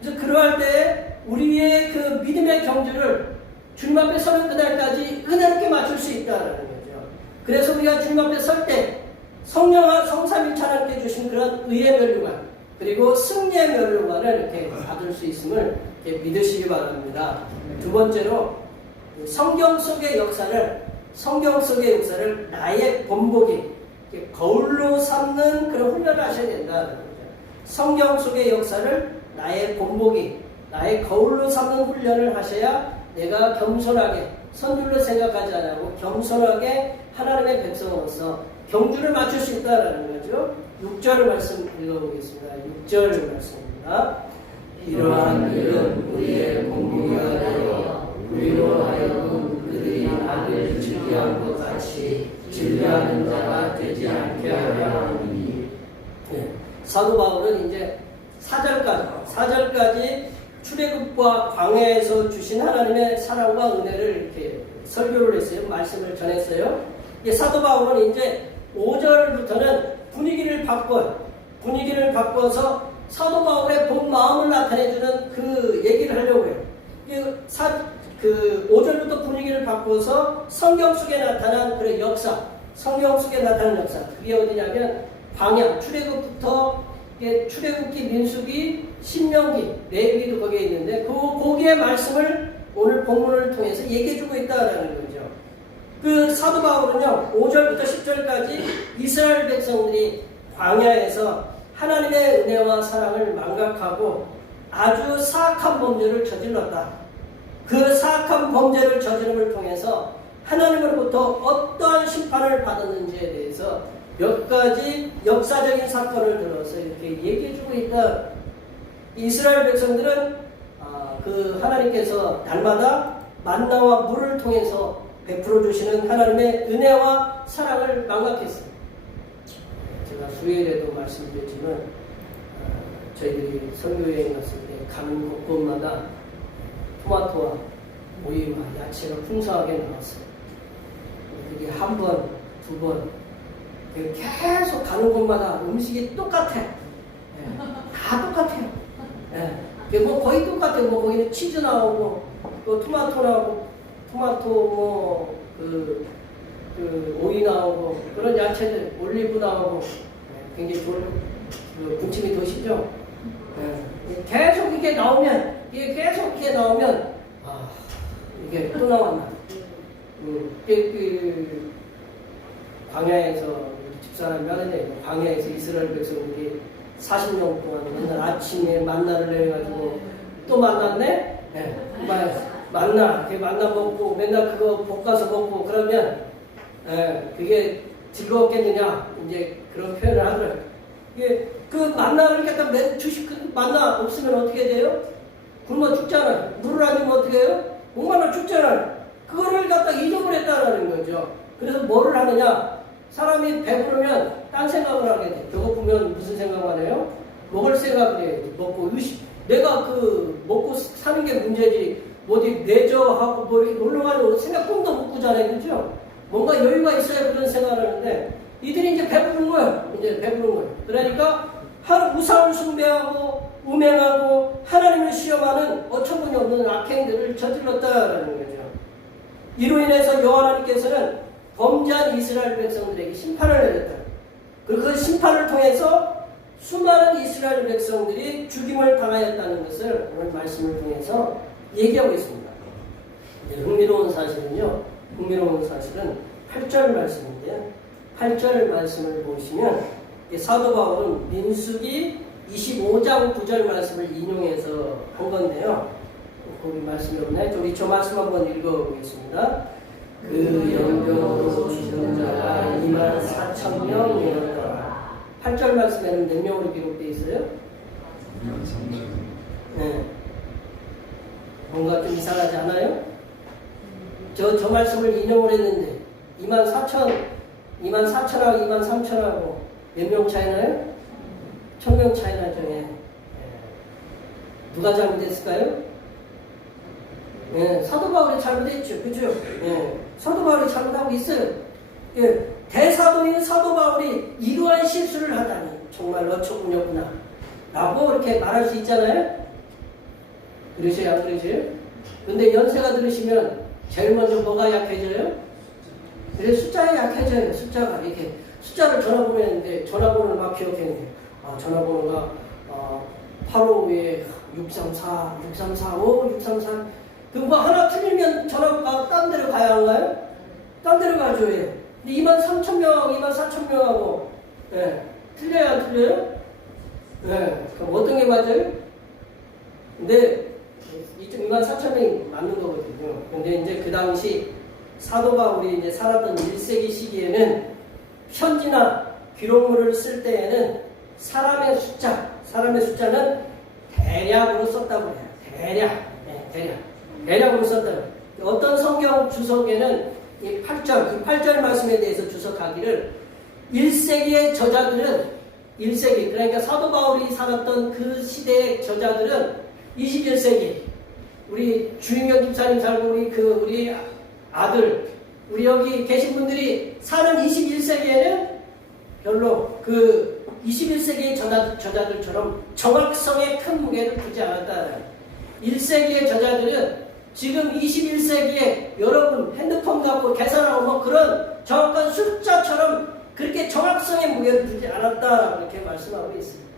그래서 그러할 때 우리의 그 믿음의 경주를 주님 앞에 서는 그날까지 은혜롭게 맞출 수 있다는 거죠. 그래서 우리가 주님 앞에 설 때 성삼일체 하나님께 주신 그런 의의 면류관 그리고 승리의 면류관을 이렇게 받을 수 있음을 이렇게 믿으시기 바랍니다. 두 번째로 성경 속의 역사를 나의 본보기 거울로 삼는 그런 훈련을 하셔야 된다는 거죠. 성경 속의 역사를 나의 본보기, 나의 거울로 삼는 훈련을 하셔야 내가 겸손하게 선줄로 생각하지 않고 겸손하게 하나님의 백성으로서 경주를 맞출 수 있다는 거죠. 6절 말씀 읽어보겠습니다. 6절 말씀입니다. 이러한 일은 우리의 공부가 되어 우리로 하여금 그들이 악을 즐겨한 것 같이 즐겨하는 자가 되지 않게 하려 하니. 사도 바울은 이제 4절까지 출애굽과 광야에서 주신 하나님의 사랑과 은혜를 이렇게 설교를 했어요. 말씀을 전했어요. 사도 바울은 이제 5절부터는 분위기를 바꿔서 사도 바울의 본 마음을 나타내주는 그 얘기를 하려고 해요. 5절부터 분위기를 바꿔서 성경 속에 나타난 그런 역사, 그게 어디냐면 광야, 출애굽부터 출애굽기, 민수기, 신명기, 레위기도 거기에 있는데 거기에 말씀을 오늘 본문을 통해서 얘기해주고 있다라는 거죠. 그 사도 바울은요 5절부터 10절까지 이스라엘 백성들이 광야에서 하나님의 은혜와 사랑을 망각하고 아주 사악한 범죄를 저질렀다. 그 사악한 범죄를 저지름을 통해서 하나님으로부터 어떠한 심판을 받았는지에 대해서 몇 가지 역사적인 사건을 들어서 이렇게 얘기해주고 있다. 이스라엘 백성들은 그 하나님께서 날마다 만나와 물을 통해서 베풀어 주시는 하나님의 은혜와 사랑을 망각했어요. 제가 수요일에도 말씀드렸지만 저희들이 선교여행 갔을 때 가는 곳곳마다 토마토와 오이와 야채가 풍성하게 나왔어요. 그게 한 번, 두 번 계속 가는 곳마다 음식이 똑같아. 다 똑같아요. 뭐 거의 똑같아요. 뭐 거기는 치즈 나오고, 또 토마토 나오고, 그 오이 나오고, 그런 야채들, 올리브 나오고, 굉장히 좋은, 군침이 도시죠? 계속 이게 나오면, 이게 또 나왔나. 광야에서, 집사람이 하는데, 광야에서 이스라엘 백성들이 40년 동안 맨날 아침에 만나를 내가지고 또 만났네? 만나 먹고 맨날 그거 볶아서 먹고 그러면 그게 즐거웠겠느냐? 이제 그런 표현을 하더라고요. 그 만나를 갖다 주식 만나 없으면 어떻게 돼요? 굶어 죽잖아요. 물을 안 주면 어떻게 해요? 목말라 죽잖아요. 그거를 갖다 잊어버렸다는 거죠. 그래서 뭐를 하느냐? 사람이 배부르면 딴 생각을 하게 돼. 배고프면 무슨 생각을 해요? 먹을 생각을 해요. 내가 먹고 사는 게 문제지. 어디 내저하고 뭐 이렇게 놀러가는 생각 꿈도 못 꾸잖아요. 그죠? 뭔가 여유가 있어야 그런 생각을 하는데 이들이 이제 배부른 거예요. 그러니까 우상을 숭배하고 음행하고 하나님을 시험하는 어처구니 없는 악행들을 저질렀다라는 거죠. 이로 인해서 여호와 하나님께서는 범죄한 이스라엘 백성들에게 심판을 내렸다. 그리고 그 심판을 통해서 수많은 이스라엘 백성들이 죽임을 당하였다는 것을 오늘 말씀을 통해서 얘기하고 있습니다. 흥미로운 사실은 8절 말씀인데요. 8절 말씀을 보시면 사도 바울은 민수기 25장 9절 말씀을 인용해서 한 건데요. 거기 말씀이 없네. 저 말씀 한번 읽어보겠습니다. 그 연병으로 죽은 자가 24,000명이었더라. 8절 말씀에는 몇 명으로 기록되어 있어요? 23,000명. 네. 뭔가 좀 이상하지 않아요? 저 말씀을 인용을 했는데 24,000하고 23,000하고 몇 명 차이 나요? 1,000명 차이 나죠. 누가 잘못했을까요? 사도 바울이 잘못했죠. 그죠? 사도 바울이 잘못하고 있어요. 대사도인 사도 바울이 이러한 실수를 하다니 정말 어처구니없구나 라고 이렇게 말할 수 있잖아요. 그러셔요? 안 그러셔요? 근데 연세가 들으시면 제일 먼저 뭐가 약해져요? 그래서 숫자에 약해져요. 숫자를 전화번호 했는데 전화번호를 막 기억했는데 전화번호가 852에 634, 6345, 634 그거 하나 틀리면 전화가 딴 데로 가야 한가요? 딴 데로 가죠. 근데 23,000명, 24,000명하고 틀려요? 안 틀려요? 그럼 어떤 게 맞아요? 근데 24,000명이 맞는 거거든요. 근데 이제 그 당시 사도 바울이 이제 살았던 1세기 시기에는 편지나 기록물을 쓸 때에는 사람의 숫자는 대략으로 썼다고 해요. 대략으로 썼다고. 어떤 성경 주석에는 이 8절 말씀에 대해서 주석하기를 1세기의 저자들은 1세기 그러니까 사도 바울이 살았던 그 시대의 저자들은 21세기 우리 주인경 집사님 살고 우리 아들 우리 여기 계신 분들이 사는 21세기에는 별로 그 21세기의 저자들처럼 정확성에 큰 무게를 두지 않았다. 1세기의 저자들은 지금 21세기에 여러분 핸드폰 갖고 계산하고 뭐 그런 정확한 숫자처럼 그렇게 정확성에 무게를 두지 않았다. 그렇게 말씀하고 있습니다.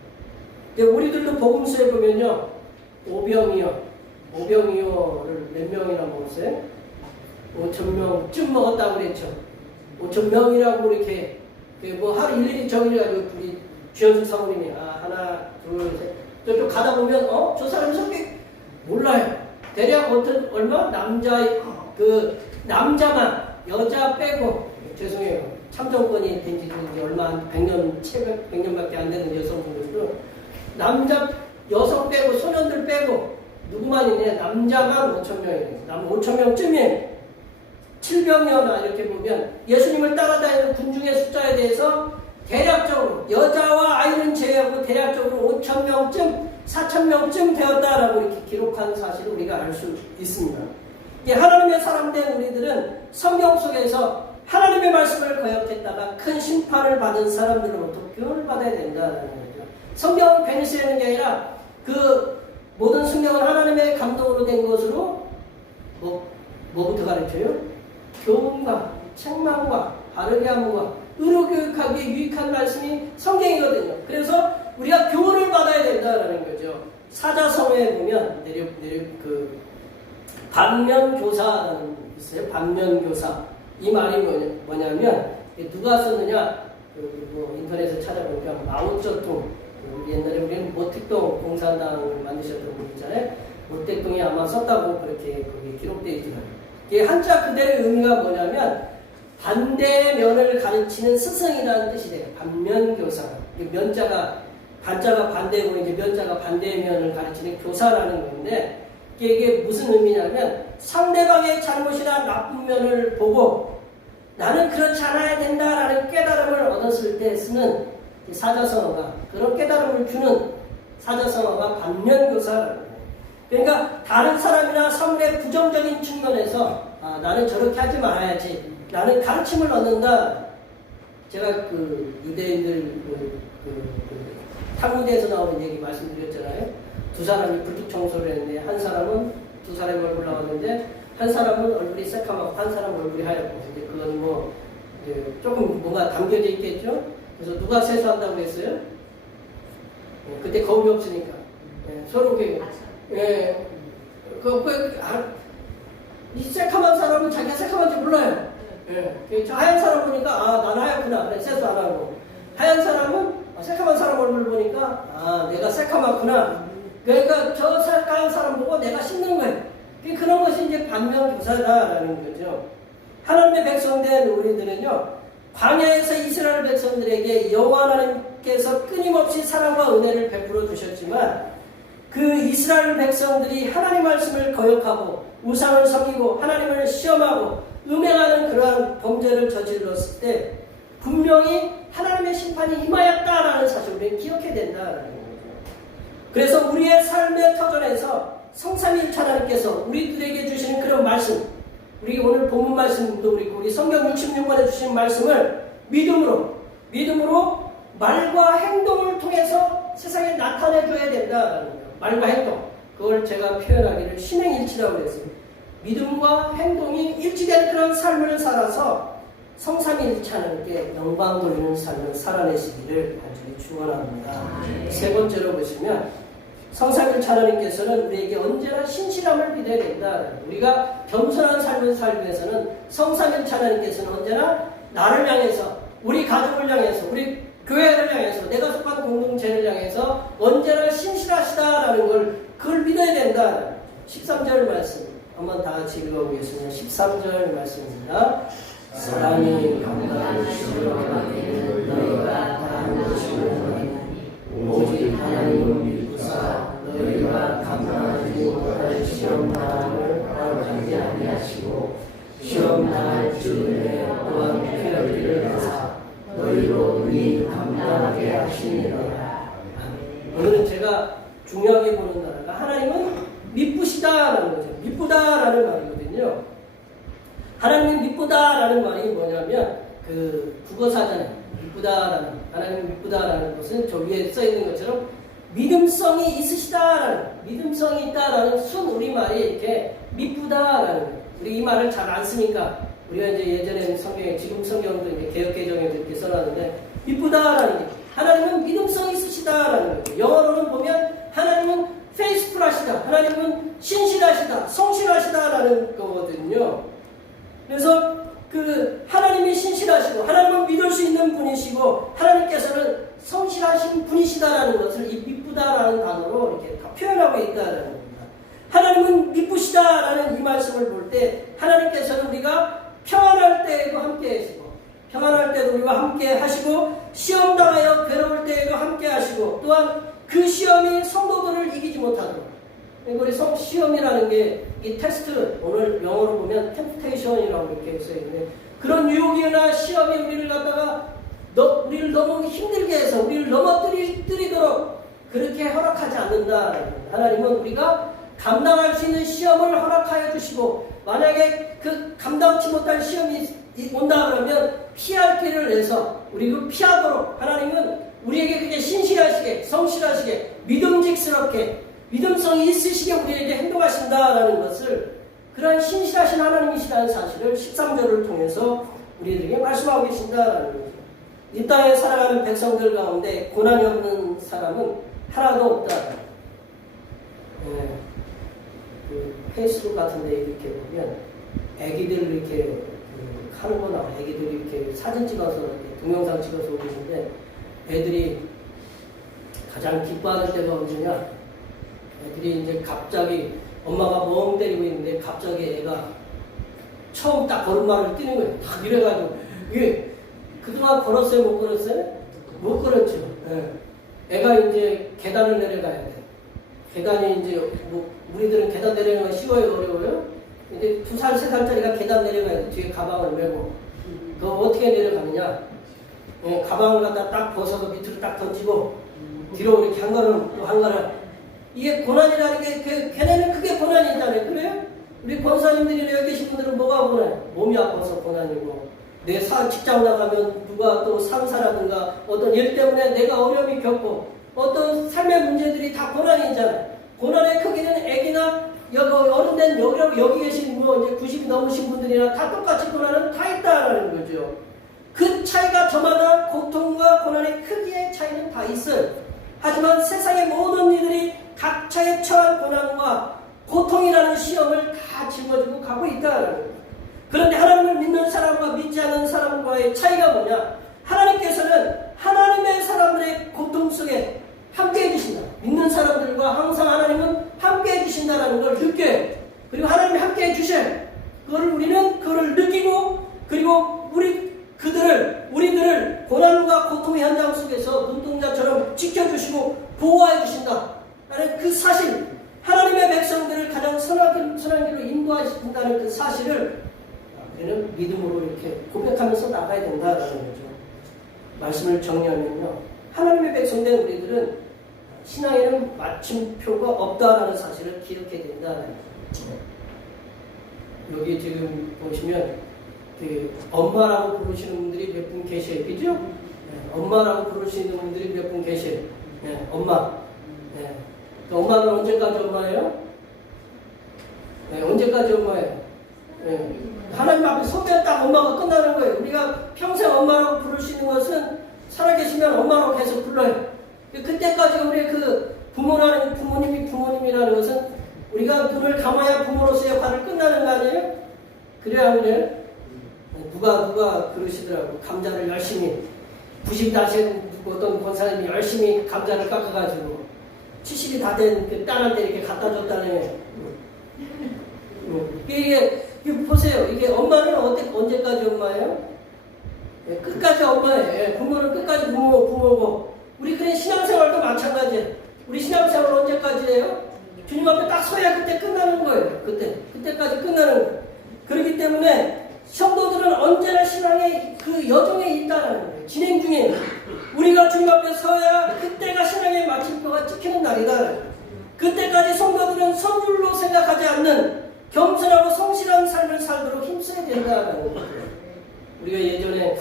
우리들도 복음서에 보면요. 오병이어를 몇 명이나 먹었어요? 5,000명쯤 먹었다고 그랬죠. 5,000명이라고 이렇게 뭐 하루 일일이 정해가지고 우리 주현수 사모님이 하나 둘 셋 저쪽 가다 보면 저 사람 성격 몰라요. 대략 어떤 얼마 남자만 여자 빼고 죄송해요. 참정권이 된 지 얼마 한 100년밖에 안 되는 여성분들도 남자 여성 빼고 소년들 빼고 누구만 있냐 남자만 5,000명이에요. 남 5,000명쯤이에요. 700여나 이렇게 보면 예수님을 따라다니는 군중의 숫자에 대해서 대략적으로 여자와 아이는 제외하고 대략적으로 5,000명쯤 4,000명쯤 되었다라고 이렇게 기록한 사실을 우리가 알 수 있습니다. 하나님의 사람된 우리들은 성경 속에서 하나님의 말씀을 거역했다가 큰 심판을 받은 사람들로부터 교훈을 받아야 된다는 거죠. 성경은 괜히 쓰는 게 아니라 그 모든 성경은 하나님의 감동으로 된 것으로 뭐부터 가르쳐요? 교훈과 책망과 바르게 함과 의로 교육하기에 유익한 말씀이 성경이거든요. 그래서 우리가 교훈을 받아야 된다라는 거죠. 사자성어에 보면 그 반면교사라는 있어요. 반면교사. 이 말이 뭐냐면 누가 썼느냐? 인터넷에 찾아보니까 마오쩌둥. 옛날에 우리는 모택동 공산당을 만드셨던 분 있잖아요. 모택동이 아마 썼다고 그렇게 거기 기록되어 있더라고요. 이 한자 그대로의 의미가 뭐냐면 반대면을 가르치는 스승이라는 뜻이 돼요. 반면교사. 반자가 반대고 이제 면자가 반대면을 가르치는 교사라는 건데 이게 무슨 의미냐면 상대방의 잘못이나 나쁜 면을 보고 나는 그렇지 않아야 된다라는 깨달음을 얻었을 때 쓰는 사자성어가 그런 깨달음을 주는 사자성어가 반면교사라는 거예요. 그러니까 다른 사람이나 사물의 부정적인 측면에서 나는 저렇게 하지 말아야지 나는 가르침을 얻는다. 제가 그 유대인들 탈무드에서 나오는 얘기 말씀드렸잖아요. 두 사람이 불뚝 청소를 했는데 두 사람이 얼굴 나왔는데 한 사람은 얼굴이 새카맣고 한 사람은 얼굴이 하얗고 이제 그건 이제 조금 뭐가 담겨져 있겠죠. 그래서 누가 세수한다고 했어요? 그때 거울이 없으니까 서로 이 새카만 사람은 자기가 새카만지 몰라요. 저 하얀 사람 보니까 나는 하얗구나. 그래 세수 안 하고 하얀 사람은 새카만 사람 얼굴 보니까 내가 새카맣구나. 그러니까 저 새까만 사람 보고 내가 씻는 거예요. 그런 것이 이제 반면교사다라는 거죠. 하나님의 백성된 우리들은요. 광야에서 이스라엘 백성들에게 여호와 하나님께서 끊임없이 사랑과 은혜를 베풀어 주셨지만 그 이스라엘 백성들이 하나님 말씀을 거역하고 우상을 섬기고 하나님을 시험하고 음행하는 그러한 범죄를 저질렀을 때 분명히 하나님의 심판이 임하였다라는 사실을 우리는 기억해야 된다라는 거죠. 그래서 우리의 삶의 터전에서 성삼위일체 하나님께서 우리들에게 주시는 그런 말씀, 우리 오늘 본문 말씀도 그리고 우리 성경 66권에 주시는 말씀을 믿음으로 말과 행동을 통해서 세상에 나타내줘야 된다라는 거예요. 말과 행동. 그걸 제가 표현하기를 신행일치라고 했어요. 믿음과 행동이 일치된 그런 삶을 살아서 성삼위일체 하나님께 영광 돌리는 삶을 살아내시기를 간절히 축원합니다. 세 번째로 보시면 성삼위일체 하나님께서는 우리에게 언제나 신실함을 믿어야 된다. 우리가 겸손한 삶을 살기 위해서는 성삼위일체 하나님께서는 언제나 나를 향해서 우리 가족을 향해서 우리 교회를 향해서 내가 속한 공동체를 향해서 언제나 신실하시다라는 그걸 믿어야 된다. 13절 말씀 한번 다 같이 읽어보겠습니다. 13절 말씀입니다. 사랑이 감당을 시원하기는 너희가 다른 것이 오직 하나님을 믿으사 너희가 제가 중요하게 보는 단어가 하나님은 미쁘시다라는 거죠. 미쁘다라는 말이거든요. 하나님은 미쁘다라는 말이 뭐냐면 그 국어사전에 미쁘다라는 하나님 미쁘다라는 것은 저 위에 써 있는 것처럼 믿음성이 있으시다라는 믿음성이 있다라는 순 우리말이 이렇게 미쁘다라는 거예요. 우리 이 말을 잘 안 쓰니까 우리가 이제 예전에 성경에 지금 성경도 이제 개혁개정에 이렇게 써놨는데 미쁘다라는 게 하나님은 믿음성이 있으시다라는 거예요. 영어로는 보면 하나님은 페이스풀하시다, 하나님은 신실하시다, 성실하시다라는 거거든요. 그래서 그 하나님이 신실하시고 하나님은 믿을 수 있는 분이시고 하나님께서는 성실하신 분이시다라는 것을 이 미쁘다라는 단어로 이렇게 다 표현하고 있다라는 겁니다. 하나님은 미쁘시다라는 이 말씀을 볼 때 하나님께서는 우리가 평안할 때에도 함께 하시고 평안할 때도 우리와 함께 하시고 시험 당하여 괴로울 때에도 함께 하시고 또한 그 시험이 성도들을 이기지 못하도록 우리 시험이라는 게 이 테스트 오늘 영어로 보면 템프테이션이라고 이렇게 써 있는데 그런 유혹이나 시험이 우리를 갖다가 우리를 너무 힘들게 해서 우리를 넘어뜨리도록 그렇게 허락하지 않는다. 하나님은 우리가 감당할 수 있는 시험을 허락하여 주시고 만약에 그 감당치 못할 시험이 온다 그러면 피할 길을 내서 우리를 피하도록 하나님은 우리에게 그게 신실하시게 성실하시게 믿음직스럽게 믿음성이 있으시게 우리에게 행동하신다라는 것을 그러한 신실하신 하나님이시라는 사실을 13절을 통해서 우리에게 말씀하고 계신다라는 거죠. 이 땅에 살아가는 백성들 가운데 고난이 없는 사람은 하나도 없다. 그 페이스북 같은 데 이렇게 보면 애기들 이렇게 하는 거 나와. 애기들이 이렇게 사진 찍어서 이렇게 동영상 찍어서 올리는데 애들이 가장 기뻐하는 때가 언제냐? 애들이 이제 갑자기 엄마가 멍 때리고 있는데 갑자기 애가 처음 딱 걸음마를 뛰는 거예요. 딱 이래가지고 이게 그동안 걸었어요? 못 걸었어요? 못 걸었죠. 네. 애가 이제 계단을 내려가야 돼. 계단이 이제 뭐 우리들은 계단 내려가는 거 쉬워요? 어려워요? 이제 2살, 3살짜리가 계단 내려가야 돼. 뒤에 가방을 메고. 그거 어떻게 내려가느냐? 네, 가방을 갖다 딱 벗어서 밑으로 딱 던지고 뒤로 이렇게 한 걸음 또 한 걸음. 이게 고난이라는 게 걔네는 그게 고난이잖아요. 그래요? 우리 권사님들이나 여기 계신 분들은 뭐가 고난? 몸이 아파서 고난이고 내 직장 나가면 누가 또 상사라든가 어떤 일 때문에 내가 어려움이 겪고 어떤 삶의 문제들이 다 고난이잖아요. 고난의 크기는 애기나 어른된 여기 계신 뭐 이제 90이 넘으신 분들이나 다 똑같이 고난은 다 있다라는 거죠. 그 차이가 저마다 고통과 고난의 크기의 차이는 다 있어요. 하지만 세상의 모든 이들이 각자의 처한 고난과 고통이라는 시험을 다 짊어지고 가고 있다는 거예요. 그런데 하나님을 믿는 사람과 믿지 않는 사람과의 차이가 뭐냐? 하나님께서는 하나님의 사람들의 고통 속에 함께 해주신다. 믿는 사람들과 항상 하나님은 함께 해주신다는 걸 느껴요. 그리고 하나님이 함께 해주셔요. 우리는 그걸 느끼고 그리고 우리들을 고난과 고통의 현장 속에서 눈동자처럼 지켜주시고 보호해 주신다. 라는 그 사실, 하나님의 백성들을 가장 선한 길로 인도하신다는 그 사실을 우리는 믿음으로 이렇게 고백하면서 나가야 된다라는 거죠. 말씀을 정리하면요. 하나님의 백성된 우리들은 신앙에는 마침표가 없다라는 사실을 기억해야 된다는 거죠. 여기 지금 보시면 엄마라고 부르시는 분들이 몇 분 계셔요. 그죠? 네, 엄마라고 부르시는 분들이 몇 분 계셔요. 네, 엄마. 네. 엄마는 언제까지 엄마예요? 네, 언제까지 엄마예요? 네. 하나님 앞에 서면 딱 엄마가 끝나는 거예요. 우리가 평생 엄마라고 부를 수 있는 것은 살아계시면 엄마라고 계속 불러요. 그때까지 우리 그 부모님이 부모님이라는 것은 우리가 눈을 감아야 부모로서의 역할을 끝나는 거 아니에요? 그래야 그래요? 누가 그러시더라고. 감자를 열심히 90이 다 된 어떤 권사님이 열심히 감자를 깎아가지고 70이 다 된 그 딸한테 이렇게 갖다 줬다네. 이게 보세요. 이게 엄마는 언제까지 엄마예요? 네, 끝까지 엄마예요. 네, 부모는 끝까지 부모고. 우리 그래 신앙생활도 마찬가지예요. 우리 신앙생활 언제까지예요? 주님 앞에 딱 서야 그때 끝나는 거예요. 그때까지 끝나는 거예요. 그렇기 때문에 성도들은 언제나 신앙의 그 여정에 있다는 거예요. 진행 중에 우리가 주님 앞에 서야 그때가 신앙의 마침표가 찍히는 되는 날이다. 그때까지 성도들은 선불로 생각하지 않는 겸손하고 성실한 삶을 살도록 힘써야 된다는 거예요. 우리가 예전에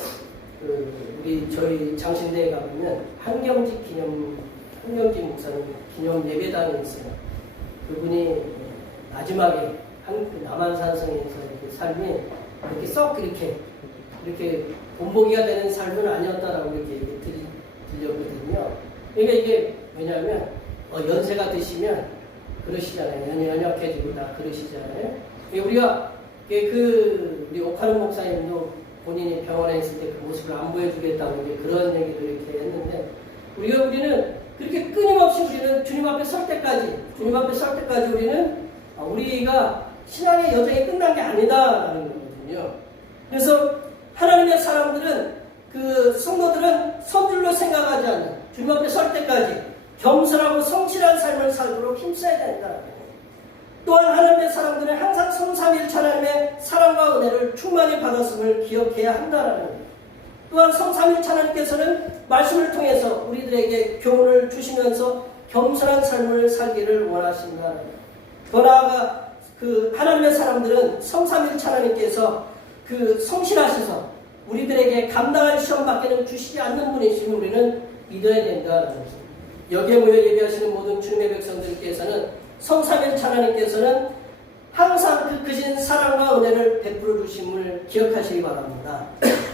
저희 장신대에 가보면 한경직 목사님 기념 예배당이 있어요. 그분이 마지막에 남한산성에서 이렇게 삶이 이렇게 썩 이렇게 본보기가 되는 삶은 아니었다라고 이렇게 들렸거든요. 그러니까 이게 왜냐하면 연세가 드시면 그러시잖아요. 연약해지고 다 그러시잖아요. 우리가 우리 오카는 목사님도 본인이 병원에 있을 때 그 모습을 안 보여주겠다고 이제 그런 얘기도 이렇게 했는데 우리는 그렇게 끊임없이 우리는 주님 앞에 설 때까지 우리는 우리가 신앙의 여정이 끝난 게 아니다라는 거거든요. 그래서 하나님의 사람들은 성도들은 선줄로 생각하지 않는 주님 앞에 설 때까지 겸손하고 성실한 삶을 살도록 힘써야 된다는 거예요. 또한 하나님의 사람들은 항상 성삼일체 하나님의 사랑과 은혜를 충만히 받았음을 기억해야 한다는 거예요. 또한 성삼일체 하나님께서는 말씀을 통해서 우리들에게 교훈을 주시면서 겸손한 삶을 살기를 원하신다는 거예요. 더 나아가 하나님의 사람들은 성삼일체 하나님께서 성실하셔서 우리들에게 감당할 시험밖에는 주시지 않는 분이심을 우리는 믿어야 된다는 것입니다. 여기에 모여 예배하시는 모든 주님의 백성들께서는 성삼일체 하나님께서는 항상 크신 사랑과 은혜를 베풀어 주심을 기억하시기 바랍니다.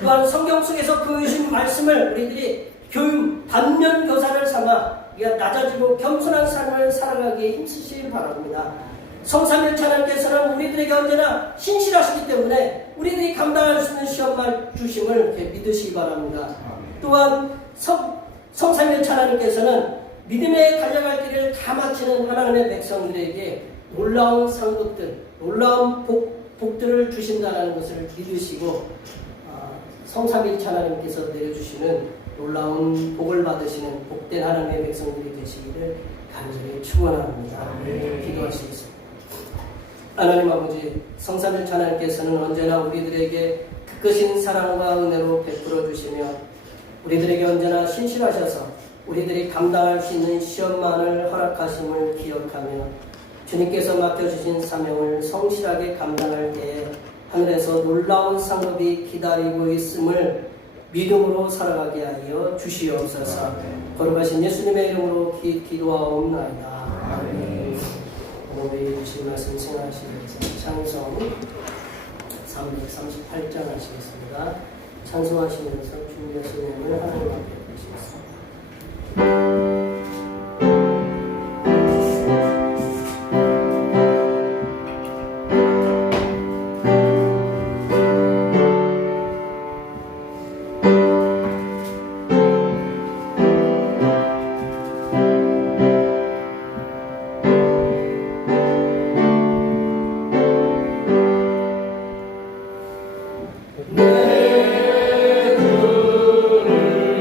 또한 성경 속에서 보여주신 말씀을 우리들이 반면 교사를 삼아 우리가 낮아지고 겸손한 삶을 살아가기에 힘쓰시길 바랍니다. 성삼일체 하나님께서는 우리들에게 언제나 신실하시기 때문에 우리들이 감당할 수 있는 시험만 주심을 믿으시기 바랍니다. 또한 성삼일체 하나님께서는 믿음에 달려갈 길을 다 마치는 하나님의 백성들에게 놀라운 상급들, 놀라운 복들을 주신다는 것을 믿으시고 성삼일체 하나님께서 내려주시는 놀라운 복을 받으시는 복된 하나님의 백성들이 되시기를 간절히 축원합니다. 기도하시겠습니다. 하나님 아버지, 성삼일체 하나님께서는 언제나 우리들에게 크신 사랑과 은혜로 베풀어 주시며 우리들에게 언제나 신실하셔서 우리들이 감당할 수 있는 시험만을 허락하심을 기억하며 주님께서 맡겨주신 사명을 성실하게 감당할 때에 하늘에서 놀라운 상급이 기다리고 있음을 믿음으로 살아가게 하여 주시옵소서. 거룩하신 예수님의 이름으로 기도하옵나이다. 오늘 주신 말씀 생각하시면서 찬송 338장 하시겠습니다. 찬송하시면서 주님의 은혜를 하나님 앞에 드리겠습니다. 내 그를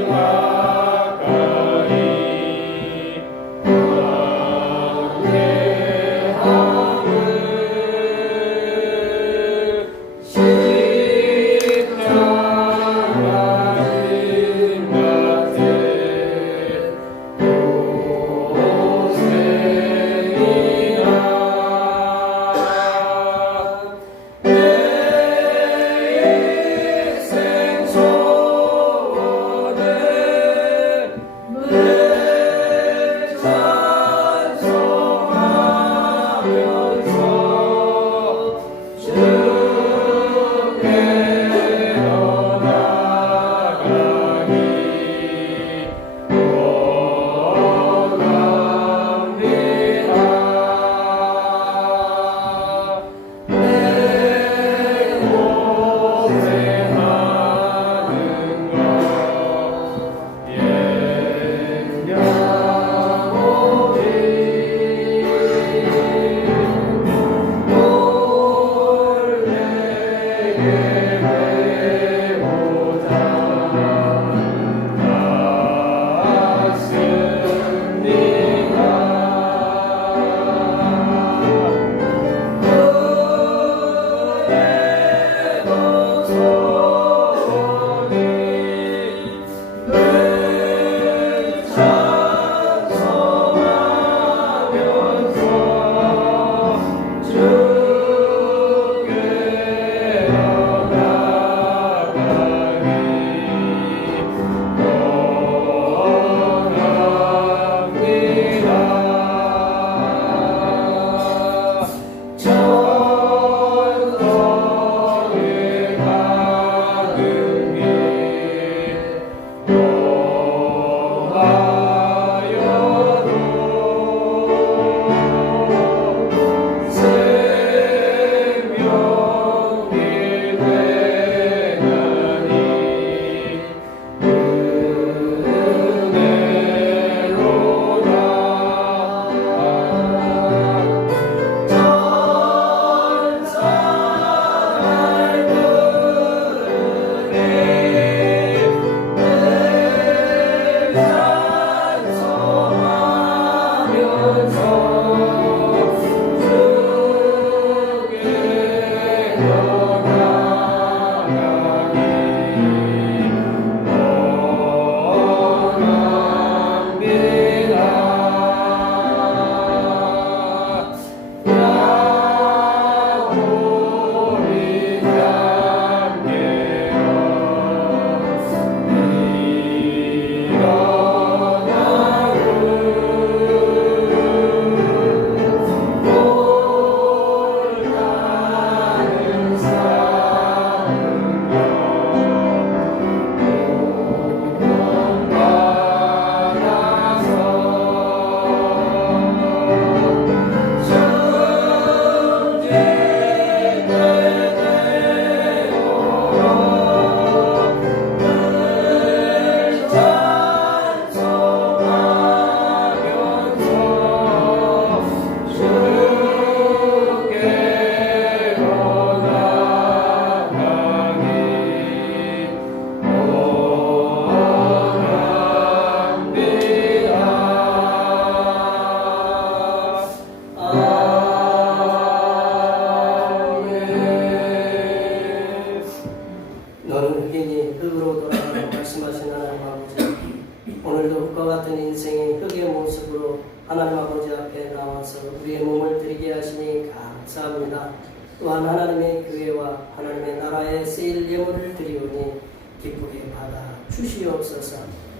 아버지 앞에 나와서 우리의 몸을 드리게 하시니 감사합니다. 또한 하나님의 교회와 하나님의 나라에 쓰일 예물을 드리오니 기쁘게 받아 주시옵소서.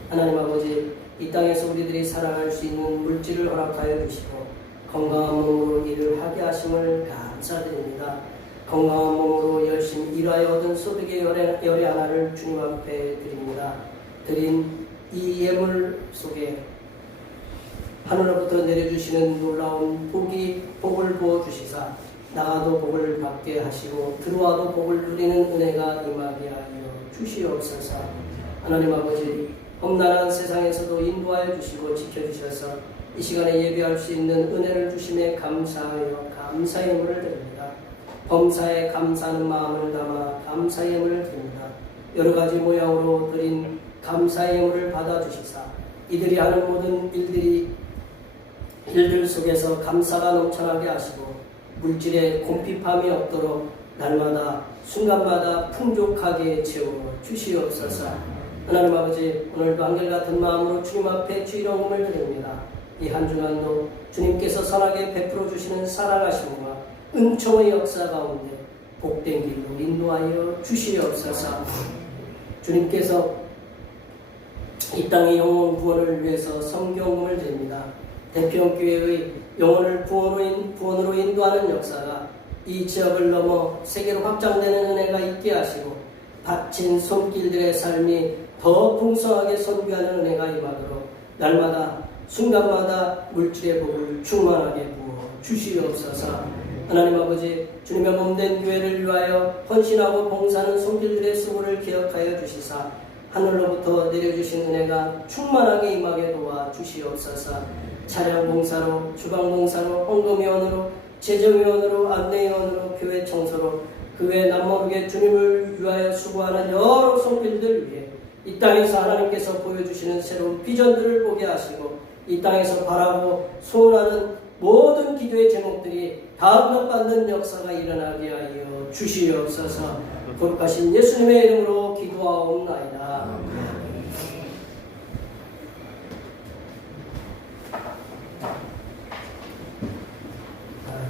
하나님 아버지, 이 땅에서 우리들이 살아갈 수 있는 물질을 허락하여 주시고 건강한 몸으로 일을 하게 하심을 감사드립니다. 건강한 몸으로 열심히 일하여 얻은 소득의 열의 하나를 주님 앞에 드립니다. 드린 이 예물 속에 하늘로부터 내려주시는 놀라운 복을 부어주시사 나가도 복을 받게 하시고 들어와도 복을 누리는 은혜가 임하게 하여 주시옵소서. 하나님 아버지, 험난한 세상에서도 인도하여 주시고 지켜주셔서 이 시간에 예배할 수 있는 은혜를 주심에 감사하여 감사의 예물을 드립니다. 범사에 감사하는 마음을 담아 감사의 예물을 드립니다. 여러 가지 모양으로 드린 감사의 예물을 받아주시사 이들이 하는 모든 일들 속에서 감사가 넘쳐나게 하시고 물질의 곰핍함이 없도록 날마다 순간마다 풍족하게 채워 주시옵소서. 하나님 아버지, 오늘도 한결같은 마음으로 주님 앞에 주의 영광을 드립니다. 이 한 주간도 주님께서 선하게 베풀어 주시는 사랑하심과 은총의 역사 가운데 복된 길로 인도하여 주시옵소서. 주님께서 이 땅의 영혼 구원을 위해서 성경을 드립니다. 대평교회의 영혼을 구원으로 인도하는 역사가 이 지역을 넘어 세계로 확장되는 은혜가 있게 하시고 바친 손길들의 삶이 더 풍성하게 선교하는 은혜가 임하도록 날마다 순간마다 물질의 복을 충만하게 부어 주시옵소서. 하나님 아버지, 주님의 몸된 교회를 위하여 헌신하고 봉사하는 손길들의 수고를 기억하여 주시사 하늘로부터 내려주신 은혜가 충만하게 임하게 도와 주시옵소서. 차량 봉사로, 주방 봉사로, 헌금위원으로, 재정위원으로, 안내위원으로, 교회 청소로 그 외 남모르게 주님을 위하여 수고하는 여러 손길들 위해 이 땅에서 하나님께서 보여주시는 새로운 비전들을 보게 하시고 이 땅에서 바라고 소원하는 모든 기도의 제목들이 다 응답받는 역사가 일어나게 하여 주시옵소서. 거룩하신 예수님의 이름으로 기도하옵나이다.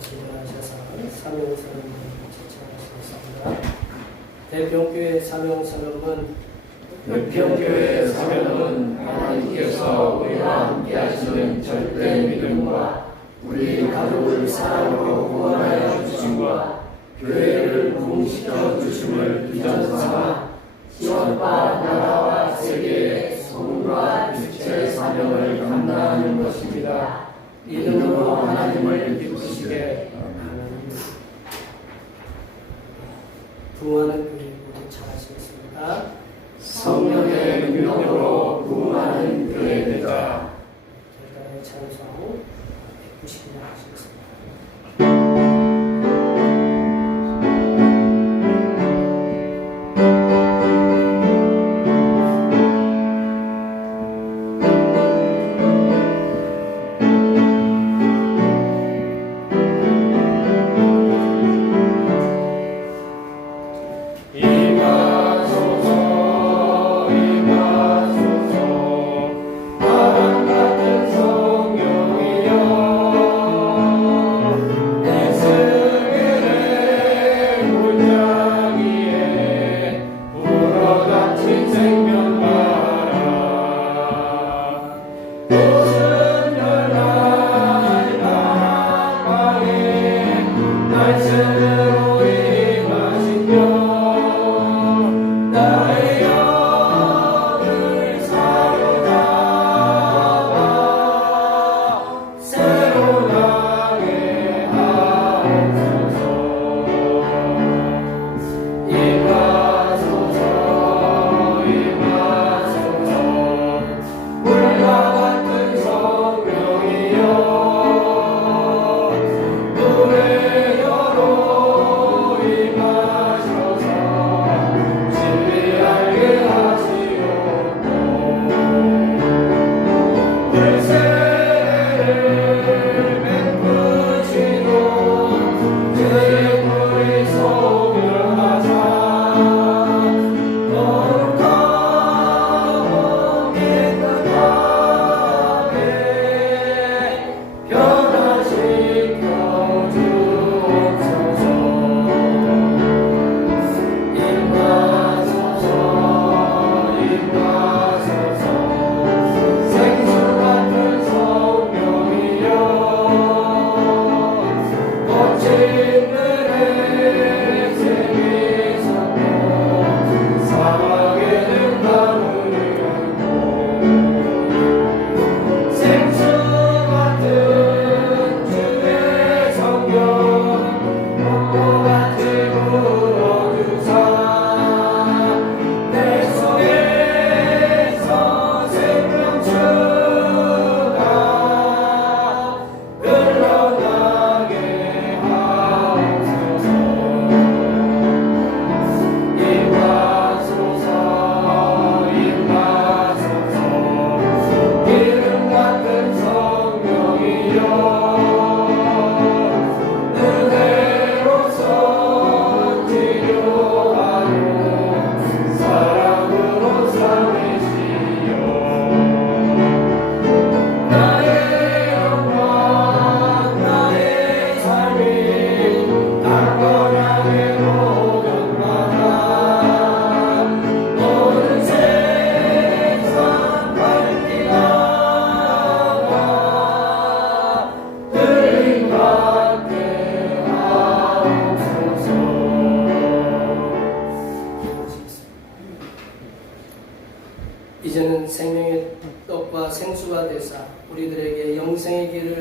지도하셔서 사명선언을 제청하시겠습니다. 대평교회 사명선언은 대평교회 사명은 하나님께서 우리와 함께 하시는 절대 믿음과 우리 가족을 사랑으로 구원하여 주심과 교회를 부흥시켜 주심을 비전 삼아 지원과 나라와 세계의 소금과 빛의 사명을 감당하는 것입니다. 믿음으로 하나님을 기쁘시게. 부흥하는 교회 모두 잘하시겠습니다. 성령의 능력으로 부흥하는 교회 되자. 결단의 찬송 190년 하시겠습니다. 바람 같은 성령이여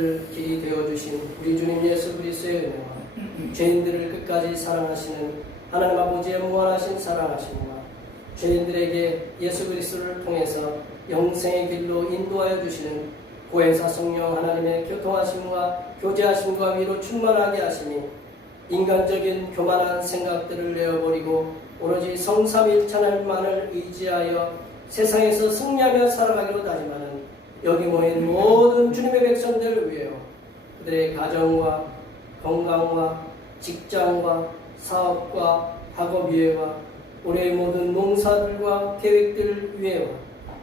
우리를 길이 되어주신 우리 주님 예수 그리스도의 은혜와 죄인들을 끝까지 사랑하시는 하나님 아버지의 무한하신 사랑하심과 죄인들에게 예수 그리스도를 통해서 영생의 길로 인도하여 주시는 보혜사 성령 하나님의 교통하심과 교제하심과 위로 충만하게 하시니 인간적인 교만한 생각들을 내어버리고 오로지 성삼일천 하나님만을 의지하여 세상에서 승리하며 살아가기로 다짐하는 여기 모인 모든 주님의 백성들을 위하여 그들의 가정과 건강과 직장과 사업과 학업 위해와 올해의 모든 농사들과 계획들을 위해와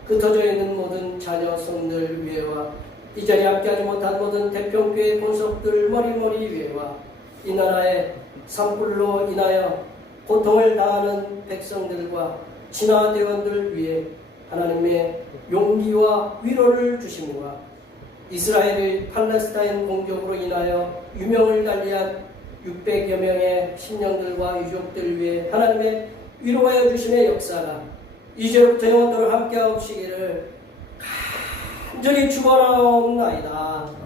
흩어져 있는 모든 자녀 손들 위해와 이 자리에 함께하지 못한 모든 대평교회 본속들 머리머리 위해와 이 나라의 산불로 인하여 고통을 당하는 백성들과 친화대원들 위해 하나님의 용기와 위로를 주심과 이스라엘의 팔레스타인 공격으로 인하여 유명을 달리한 600여 명의 심령들과 유족들 위해 하나님의 위로하여 주심의 역사가 이제부터 영원토록 함께하옵시기를 간절히 축원하옵나이다.